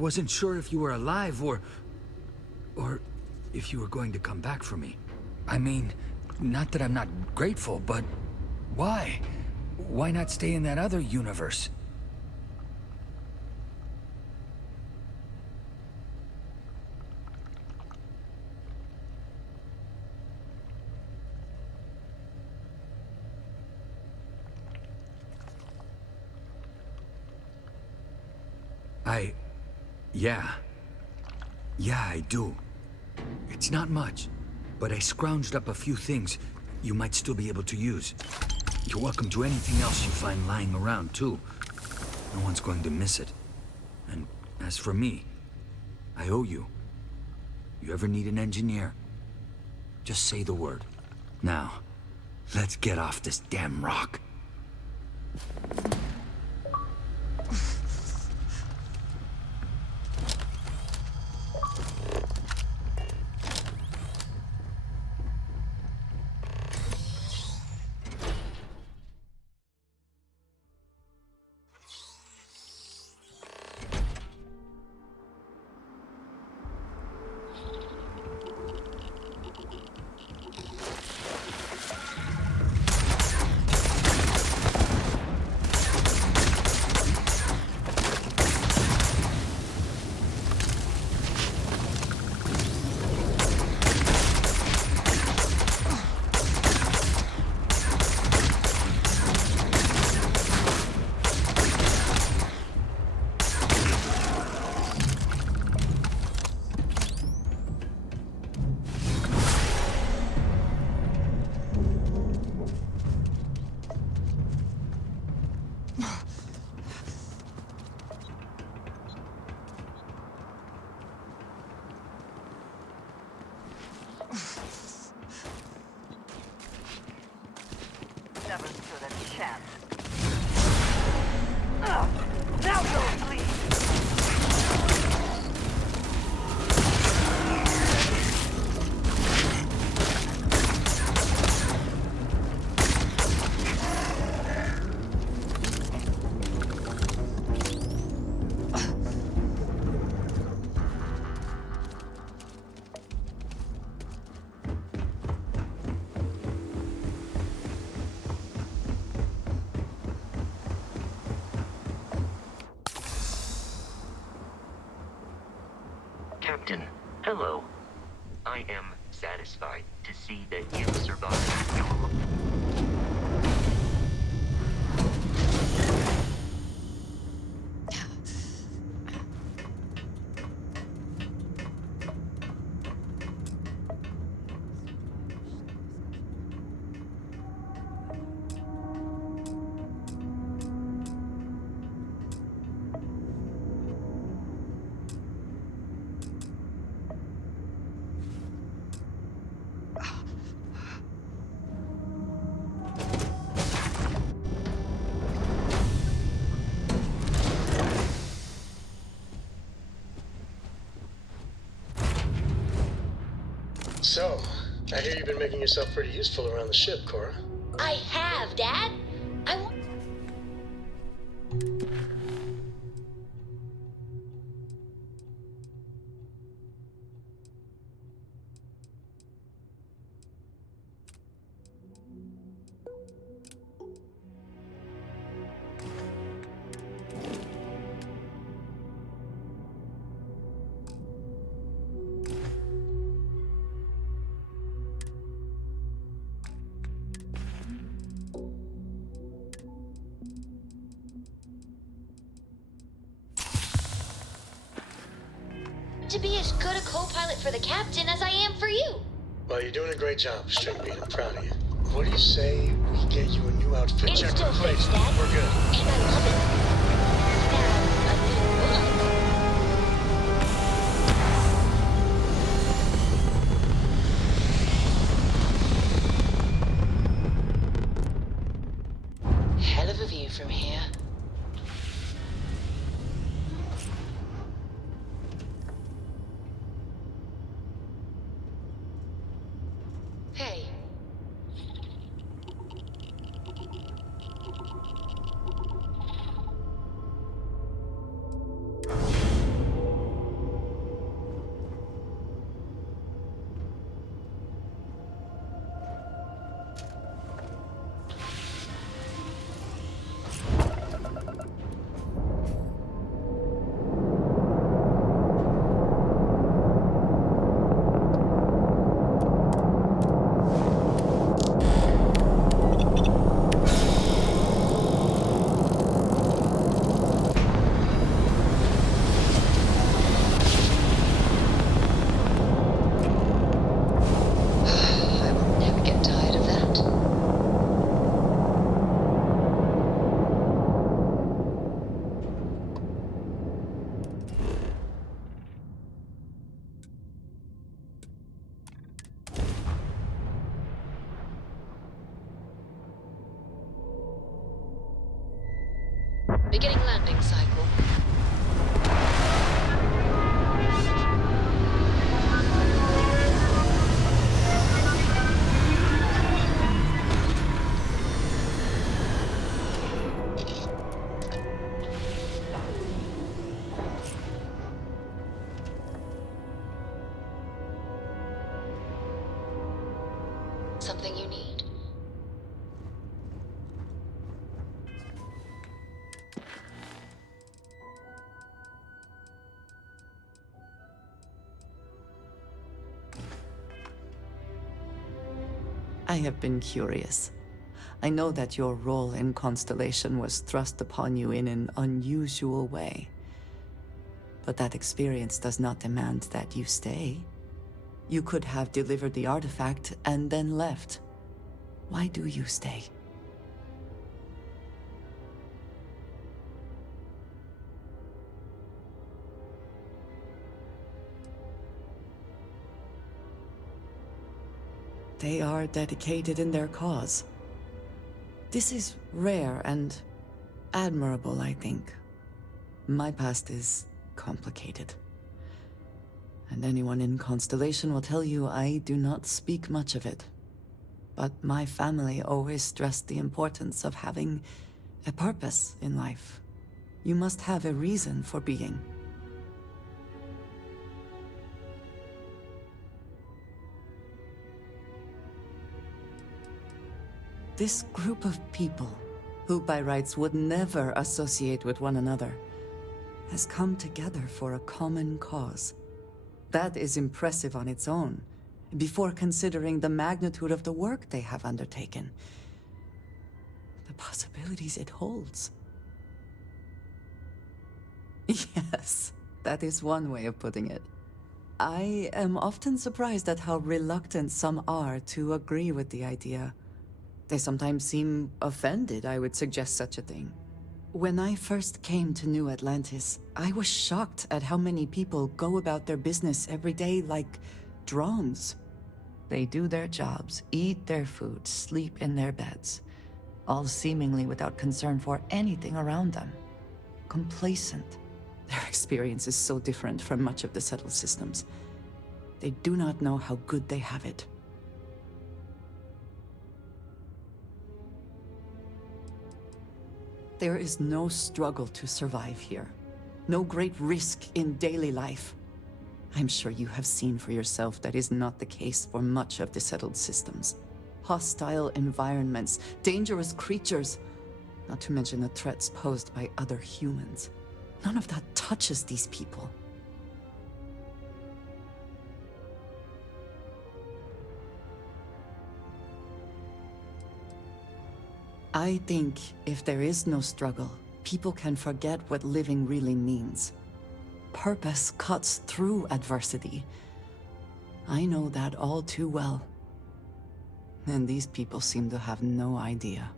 wasn't sure if you were alive or if you were going to come back for me. I mean, not that I'm not grateful, but why? Why not stay in that other universe? Yeah, I do. It's not much, but I scrounged up a few things you might still be able to use. You're welcome to anything else you find lying around, too. No one's going to miss it. And as for me, I owe you. You ever need an engineer, just say the word. Now, let's get off this damn rock. Never stood a chance. Now go, please! Captain, hello. I am satisfied to see that you survived your... So, I hear you've been making yourself pretty useful around the ship, Cora. I have, Dad. I want. To be as good a co-pilot for the captain as I am for you. Well, you're doing a great job, Stringbean. I'm proud of you. What do you say we get you a new outfit? It's Check still the place. fixed, Dad. We're good. And I love it. Now, a new look. Hell of a view from here. Hey. Beginning landing cycle. Something you need? I have been curious. I know that your role in Constellation was thrust upon you in an unusual way. But that experience does not demand that you stay. You could have delivered the artifact and then left. Why do you stay? They are dedicated in their cause. This is rare and admirable, I think. My past is complicated. And anyone in Constellation will tell you I do not speak much of it. But my family always stressed the importance of having a purpose in life. You must have a reason for being. This group of people, who by rights would never associate with one another, has come together for a common cause. That is impressive on its own, before considering the magnitude of the work they have undertaken. The possibilities it holds. Yes, that is one way of putting it. I am often surprised at how reluctant some are to agree with the idea. They sometimes seem offended I would suggest such a thing. When I first came to New Atlantis, I was shocked at how many people go about their business every day like drones. They do their jobs, eat their food, sleep in their beds, all seemingly without concern for anything around them. Complacent. Their experience is so different from much of the settled systems. They do not know how good they have it. There is no struggle to survive here. No great risk in daily life. I'm sure you have seen for yourself that is not the case for much of the settled systems. Hostile environments, dangerous creatures, not to mention the threats posed by other humans. None of that touches these people. I think if there is no struggle, people can forget what living really means. Purpose cuts through adversity. I know that all too well. And these people seem to have no idea.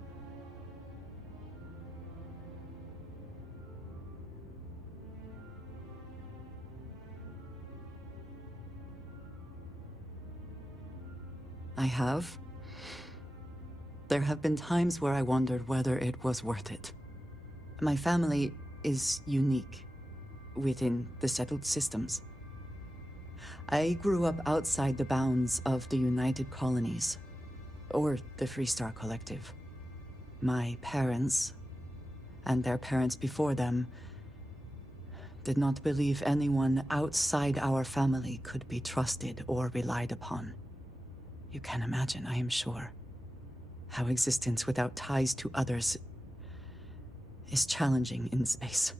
I have. There have been times where I wondered whether it was worth it. My family is unique within the settled systems. I grew up outside the bounds of the United Colonies, or the Freestar Collective. My parents, and their parents before them, did not believe anyone outside our family could be trusted or relied upon. You can imagine, I am sure, how existence without ties to others is challenging in space.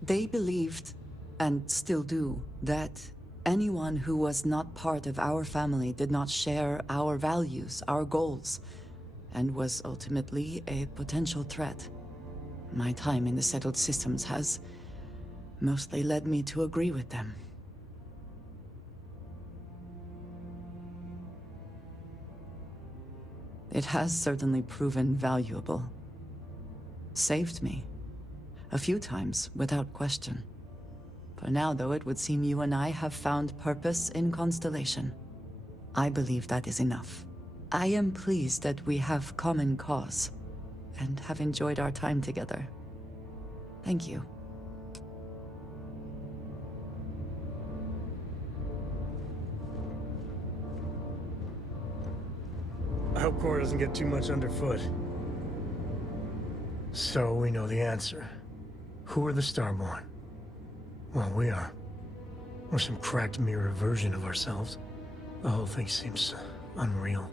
They believed, and still do, that anyone who was not part of our family did not share our values, our goals, and was ultimately a potential threat. My time in the settled systems has mostly led me to agree with them. It has certainly proven valuable. Saved me. A few times, without question. For now, though, it would seem you and I have found purpose in Constellation. I believe that is enough. I am pleased that we have common cause and have enjoyed our time together. Thank you. I hope Cora doesn't get too much underfoot. So we know the answer. Who are the Starborn? Well, we are. We're some cracked mirror version of ourselves. The whole thing seems unreal.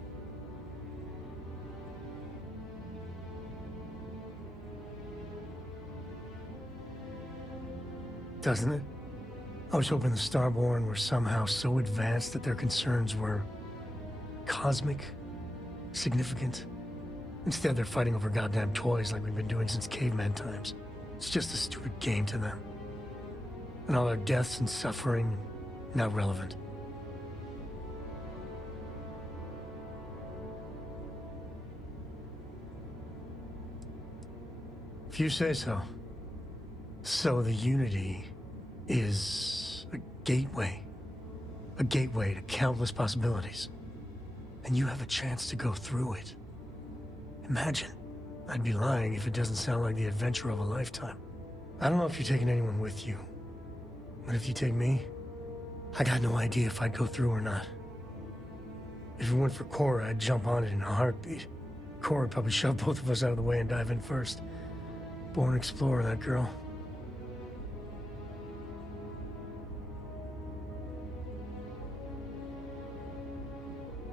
Doesn't it? I was hoping the Starborn were somehow so advanced that their concerns were cosmic, significant. Instead, they're fighting over goddamn toys like we've been doing since caveman times. It's just a stupid game to them. And all our deaths and suffering, not relevant. If you say so. So the Unity is a gateway. A gateway to countless possibilities. And you have a chance to go through it. Imagine. I'd be lying if it doesn't sound like the adventure of a lifetime. I don't know if you're taking anyone with you. But if you take me, I got no idea if I'd go through or not. If it weren't for Cora, I'd jump on it in a heartbeat. Cora would probably shove both of us out of the way and dive in first. Born explorer, that girl.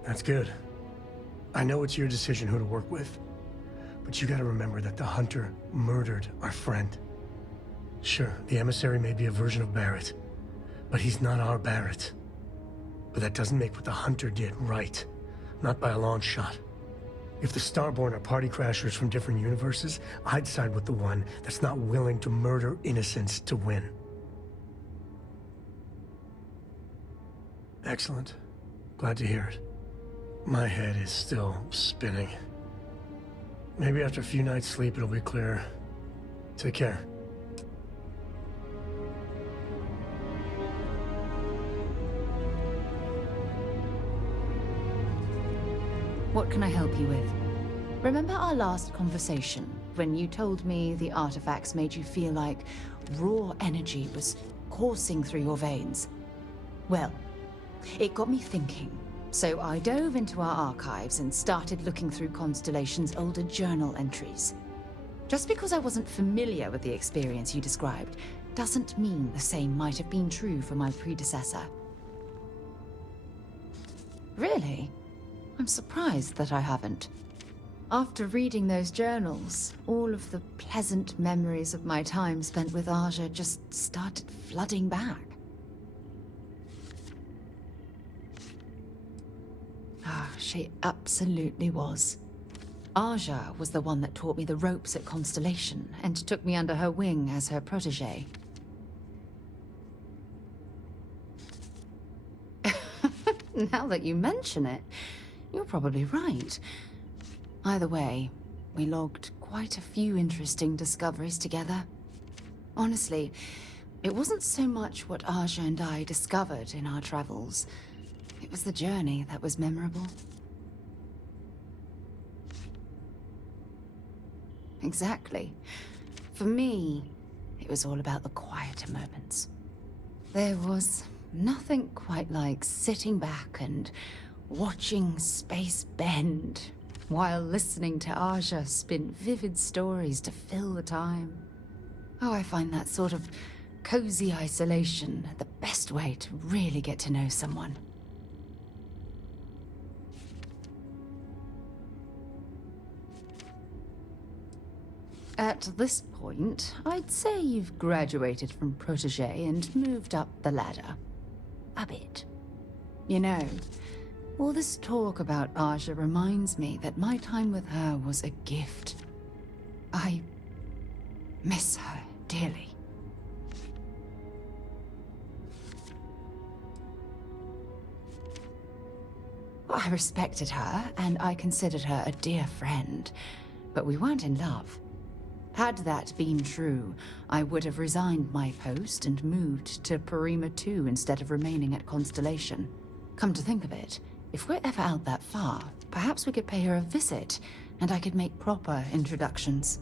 That's good. I know it's your decision who to work with, but you gotta remember that the Hunter murdered our friend. Sure, the emissary may be a version of Barrett, but he's not our Barrett. But that doesn't make what the Hunter did right. Not by a long shot. If the Starborn are party crashers from different universes, I'd side with the one that's not willing to murder innocents to win. Excellent. Glad to hear it. My head is still spinning. Maybe after a few nights' sleep, it'll be clearer. Take care. What can I help you with? Remember our last conversation, when you told me the artifacts made you feel like raw energy was coursing through your veins? Well, it got me thinking. So I dove into our archives and started looking through Constellation's older journal entries. Just because I wasn't familiar with the experience you described, doesn't mean the same might have been true for my predecessor. Really? I'm surprised that I haven't. After reading those journals, all of the pleasant memories of my time spent with Aja just started flooding back. Ah, she absolutely was. Aja was the one that taught me the ropes at Constellation and took me under her wing as her protege. Now that you mention it, you're probably right. Either way, we logged quite a few interesting discoveries together. Honestly, it wasn't so much what Aja and I discovered in our travels. It was the journey that was memorable. Exactly. For me, it was all about the quieter moments. There was nothing quite like sitting back and watching space bend while listening to Aja spin vivid stories to fill the time. Oh, I find that sort of cozy isolation the best way to really get to know someone. At this point, I'd say you've graduated from protege and moved up the ladder. A bit. You know, all this talk about Aja reminds me that my time with her was a gift. I miss her dearly. I respected her, and I considered her a dear friend, but we weren't in love. Had that been true, I would have resigned my post and moved to Parima 2 instead of remaining at Constellation. Come to think of it, If we're ever out that far, perhaps we could pay her a visit, and I could make proper introductions.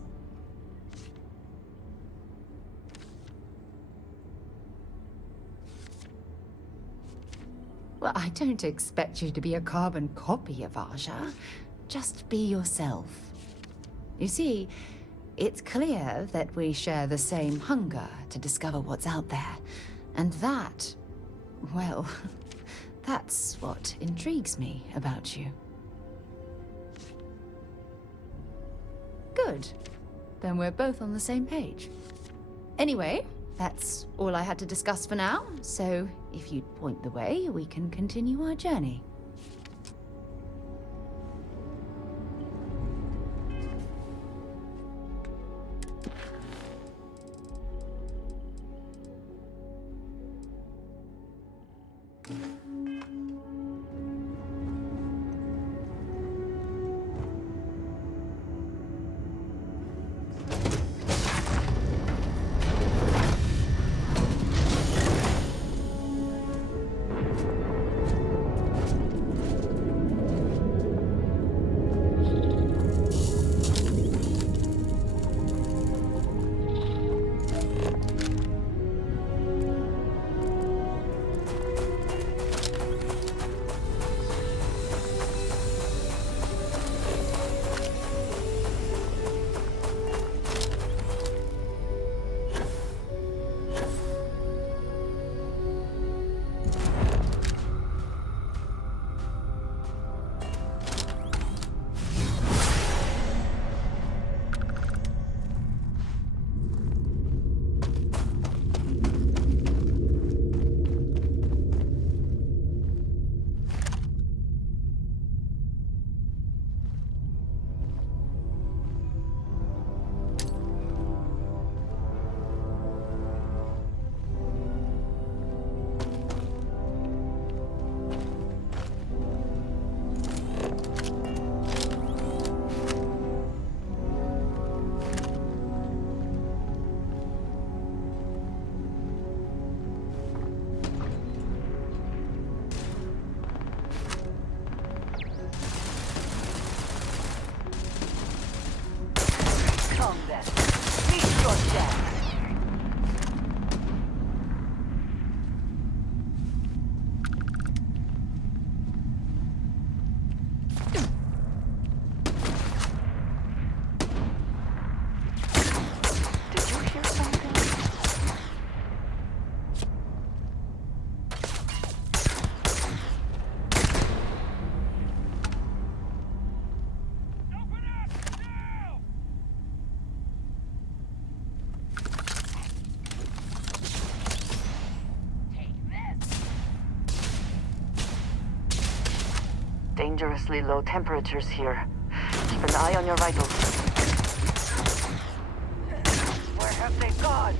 Well, I don't expect you to be a carbon copy of Aja. Just be yourself. You see, it's clear that we share the same hunger to discover what's out there. And that, well, that's what intrigues me about you. Good. Then we're both on the same page. Anyway, that's all I had to discuss for now, so if you'd point the way, we can continue our journey. Dangerously low temperatures here. Keep an eye on your vitals. Where have they gone?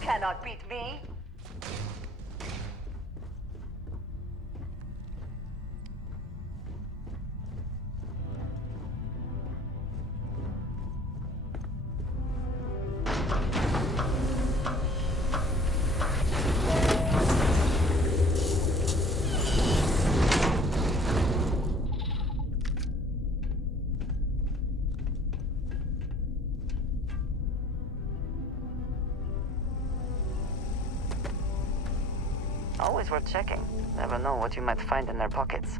cannot beat me. Always worth checking. Never know what you might find in their pockets.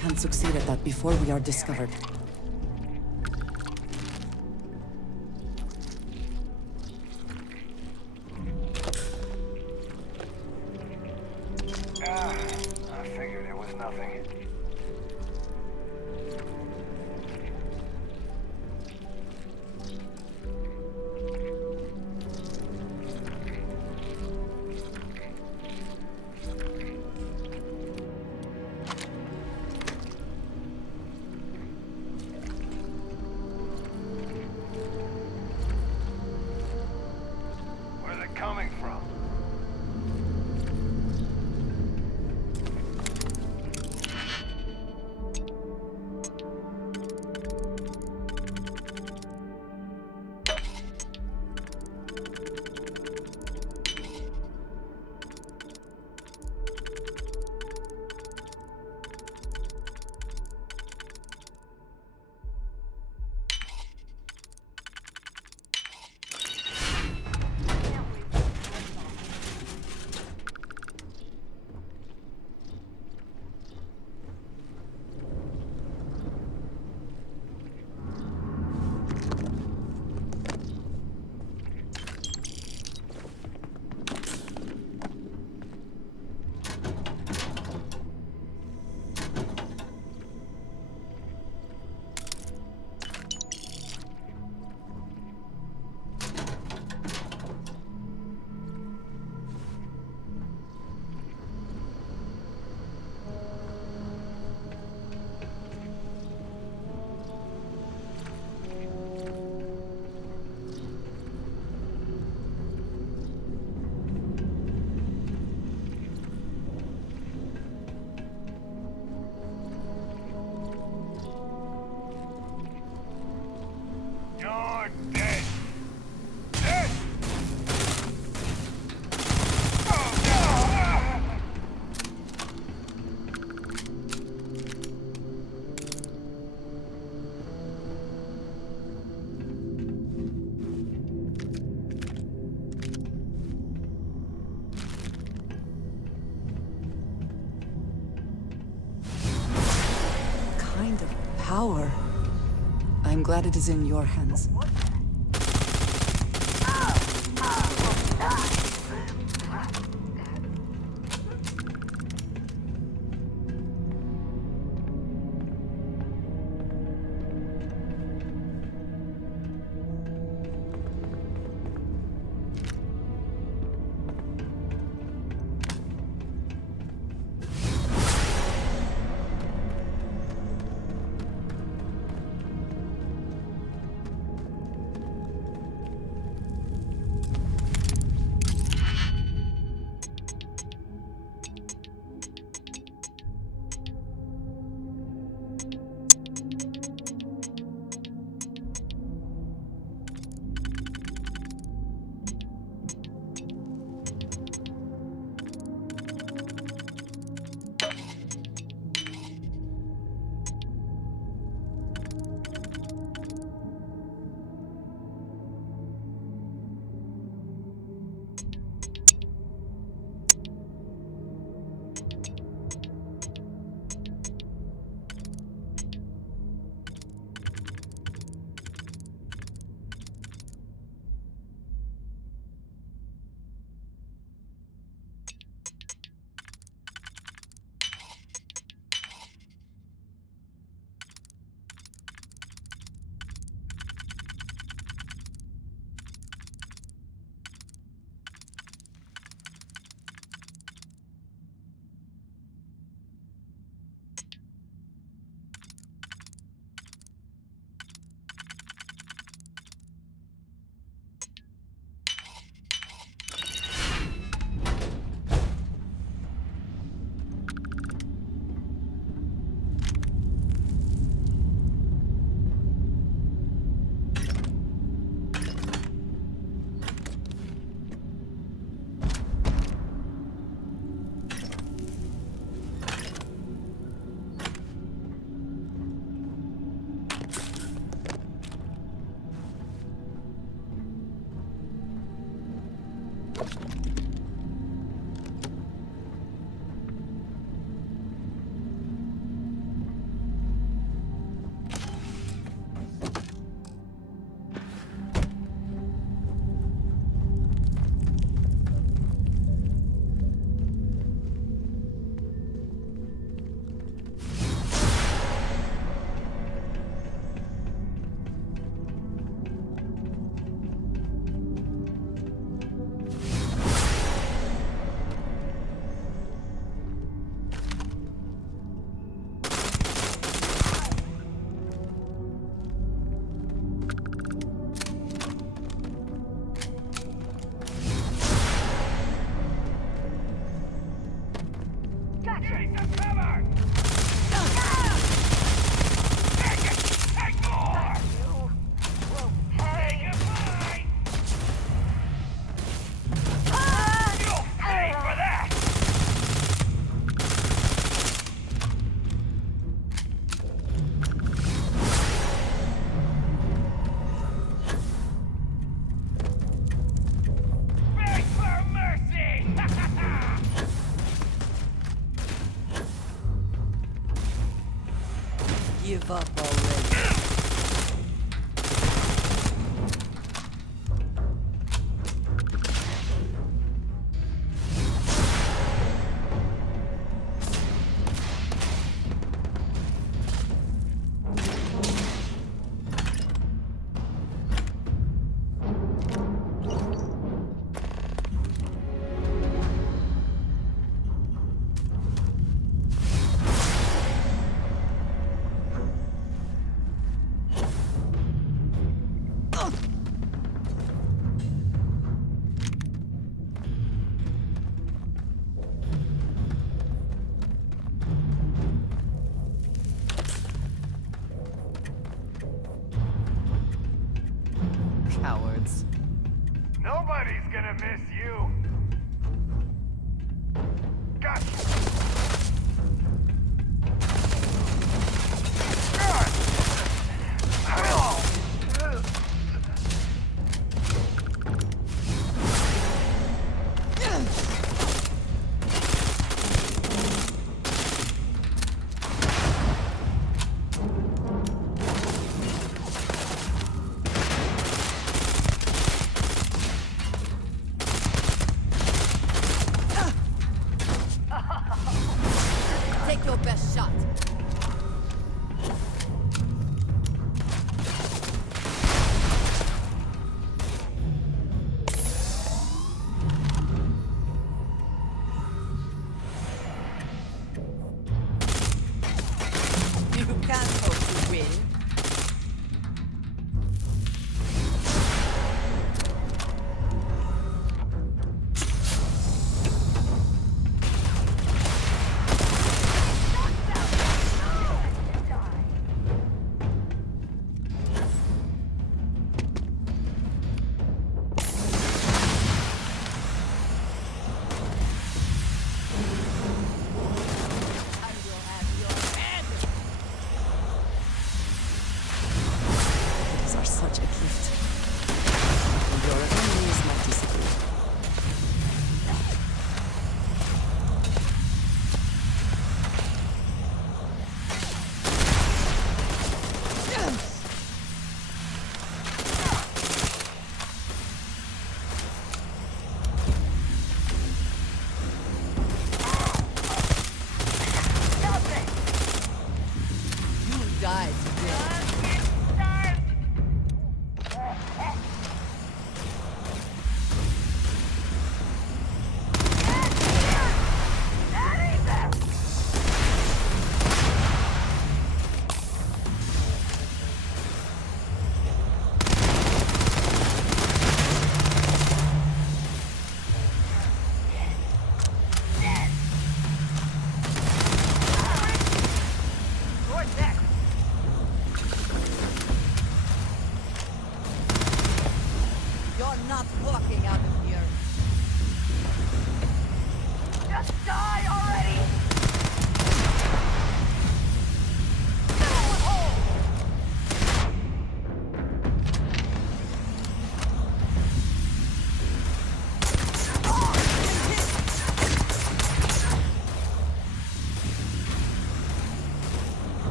Can't succeed at that before we are discovered. I figured it was nothing. Coming from? power. I'm glad it is in your hands. Give up already.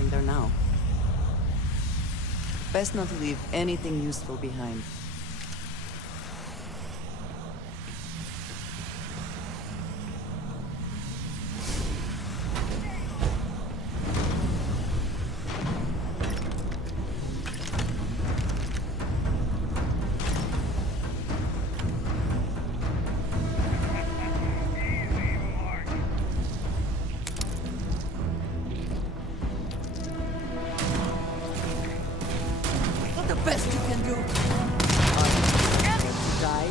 nothing there now. Best not to leave anything useful behind. The best you can do. To die.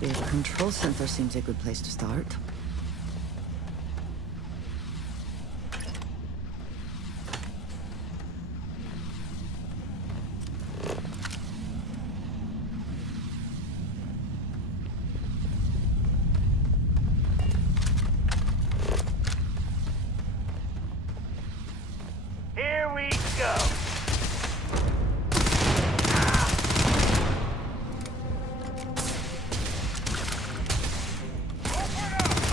The control center seems a good place to start. Here we go. Open up!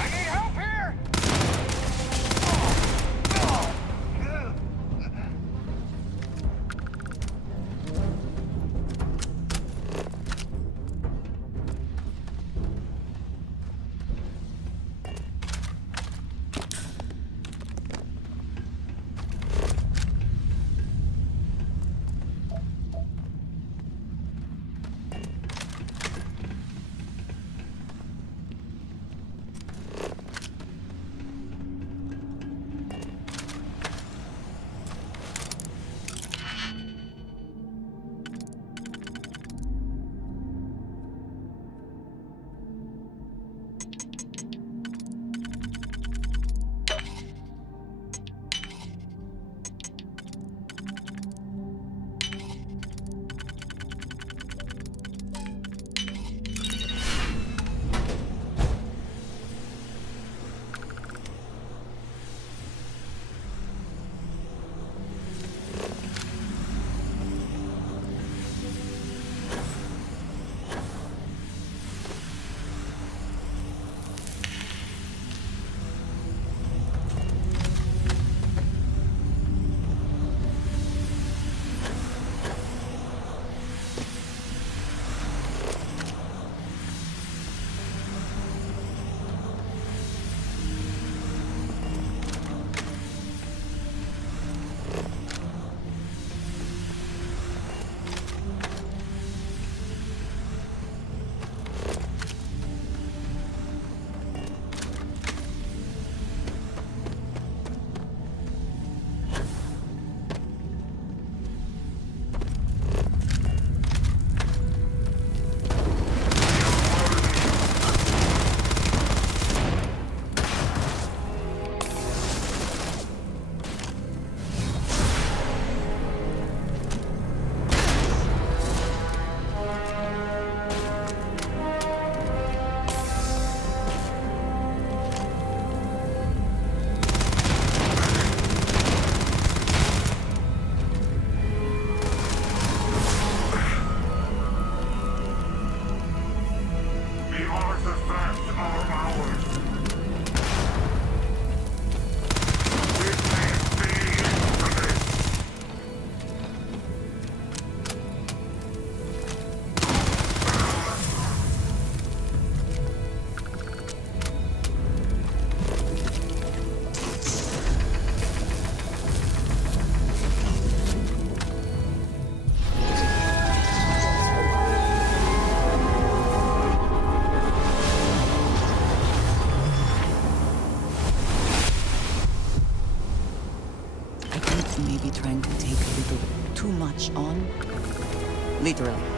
literally.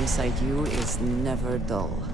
Alongside you is never dull.